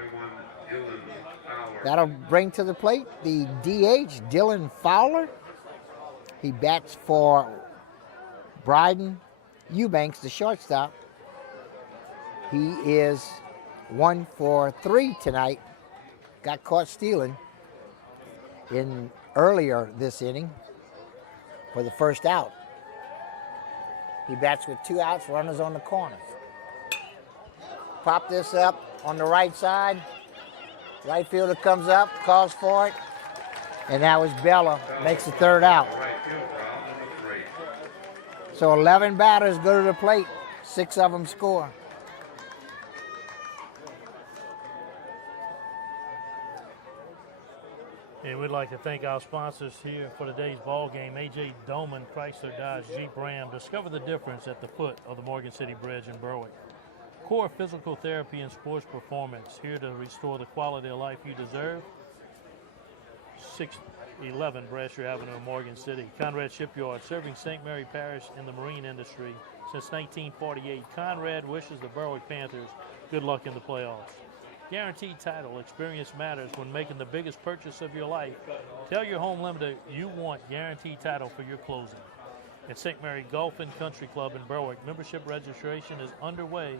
That'll bring to the plate the DH, Dylan Fowler. He bats for Bryden Eubanks, the shortstop. He is 1 for 3 tonight. Got caught stealing in earlier this inning for the first out. He bats with 2 outs, runners on the corners. Pop this up on the right side. Right fielder comes up, calls for it, and that was Bella, makes the 3rd out. So 11 batters go to the plate, 6 of them score. And we'd like to thank our sponsors here for today's ball game. A.J. Doman, Chrysler Dodge Jeep Ram. Discover the difference at the foot of the Morgan City Bridge in Berwick. Core Physical Therapy and Sports Performance, here to restore the quality of life you deserve. 611 Brasher Avenue in Morgan City. Conrad Shipyard, serving St. Mary Parish in the marine industry since 1948. Conrad wishes the Berwick Panthers good luck in the playoffs. Guaranteed Title. Experience matters when making the biggest purchase of your life. Tell your home limiter you want Guaranteed Title for your closing. At St. Mary Golf and Country Club in Berwick, membership registration is underway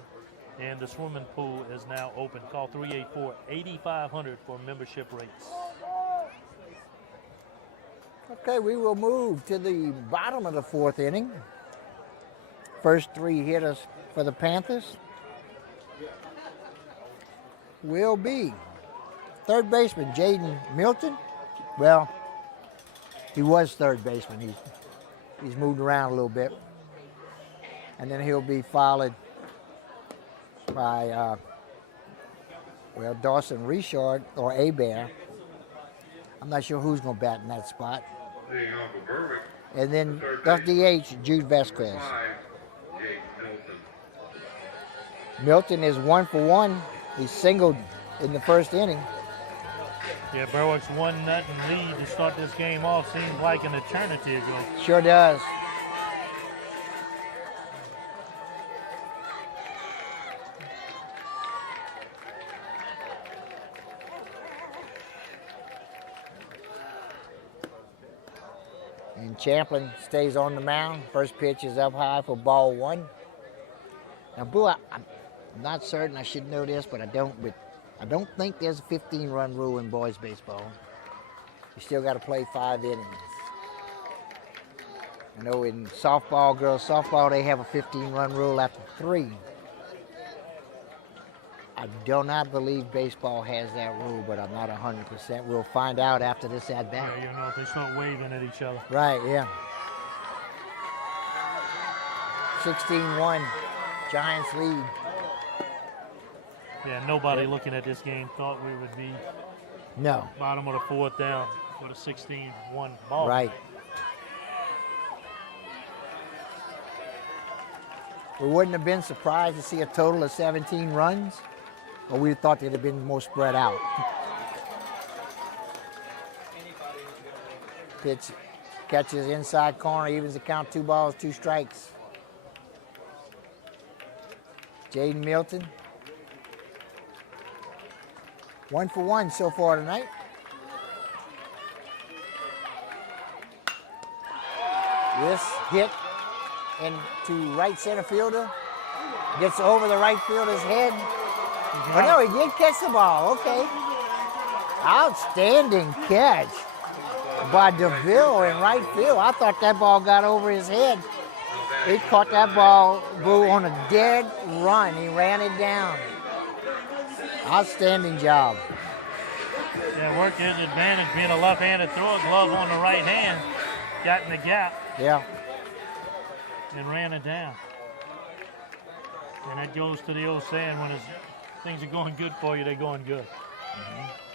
and the swimming pool is now open. Call 384-8500 for membership rates. Okay, we will move to the bottom of the 4th inning. First 3 hitters for the Panthers will be 3rd baseman Jaden Milton. Well, he was 3rd baseman. He's moved around a little bit. And then he'll be followed by Dawson Richard or Abear. I'm not sure who's going to bat in that spot. And then that's DH, Jude Vasquez. Milton is 1 for 1. He singled in the first inning. Yeah, Berwick's 1-0 lead to start this game off seems like an eternity ago. Sure does. And And Champlin stays on the mound. First pitch is up high for ball 1. Now, Boo, I'm not certain. I should know this, but I don't. But I don't think there's a 15-run rule in boys baseball. You still got to play 5 innings. I know in softball, girls softball, they have a 15-run rule after 3. I do not believe baseball has that rule, but I'm not 100%. We'll find out after this at bat. Yeah, you know, if they start waving at each other. Right, yeah. 16-1, Giants lead. Yeah, nobody looking at this game thought we would be No. bottom of the 4th down with a 16-1 ball. Right. We wouldn't have been surprised to see a total of 17 runs, but we thought they'd have been more spread out. Pitch catches inside corner, evens the count, 2 balls, 2 strikes. Jaden Milton. 1 for 1 so far tonight. This hit into right center fielder. Gets over the right fielder's head. Oh no, he did catch the ball. Okay. Outstanding catch by DeVille in right field. I thought that ball got over his head. He caught that ball, Boo, on a dead run. He ran it down. Outstanding job. Yeah, worked his advantage being a left-handed thrower, glove on the right hand, got in the gap. Yeah. And ran it down. And that goes to the old saying, when things are going good for you, they're going good. Mm-hmm.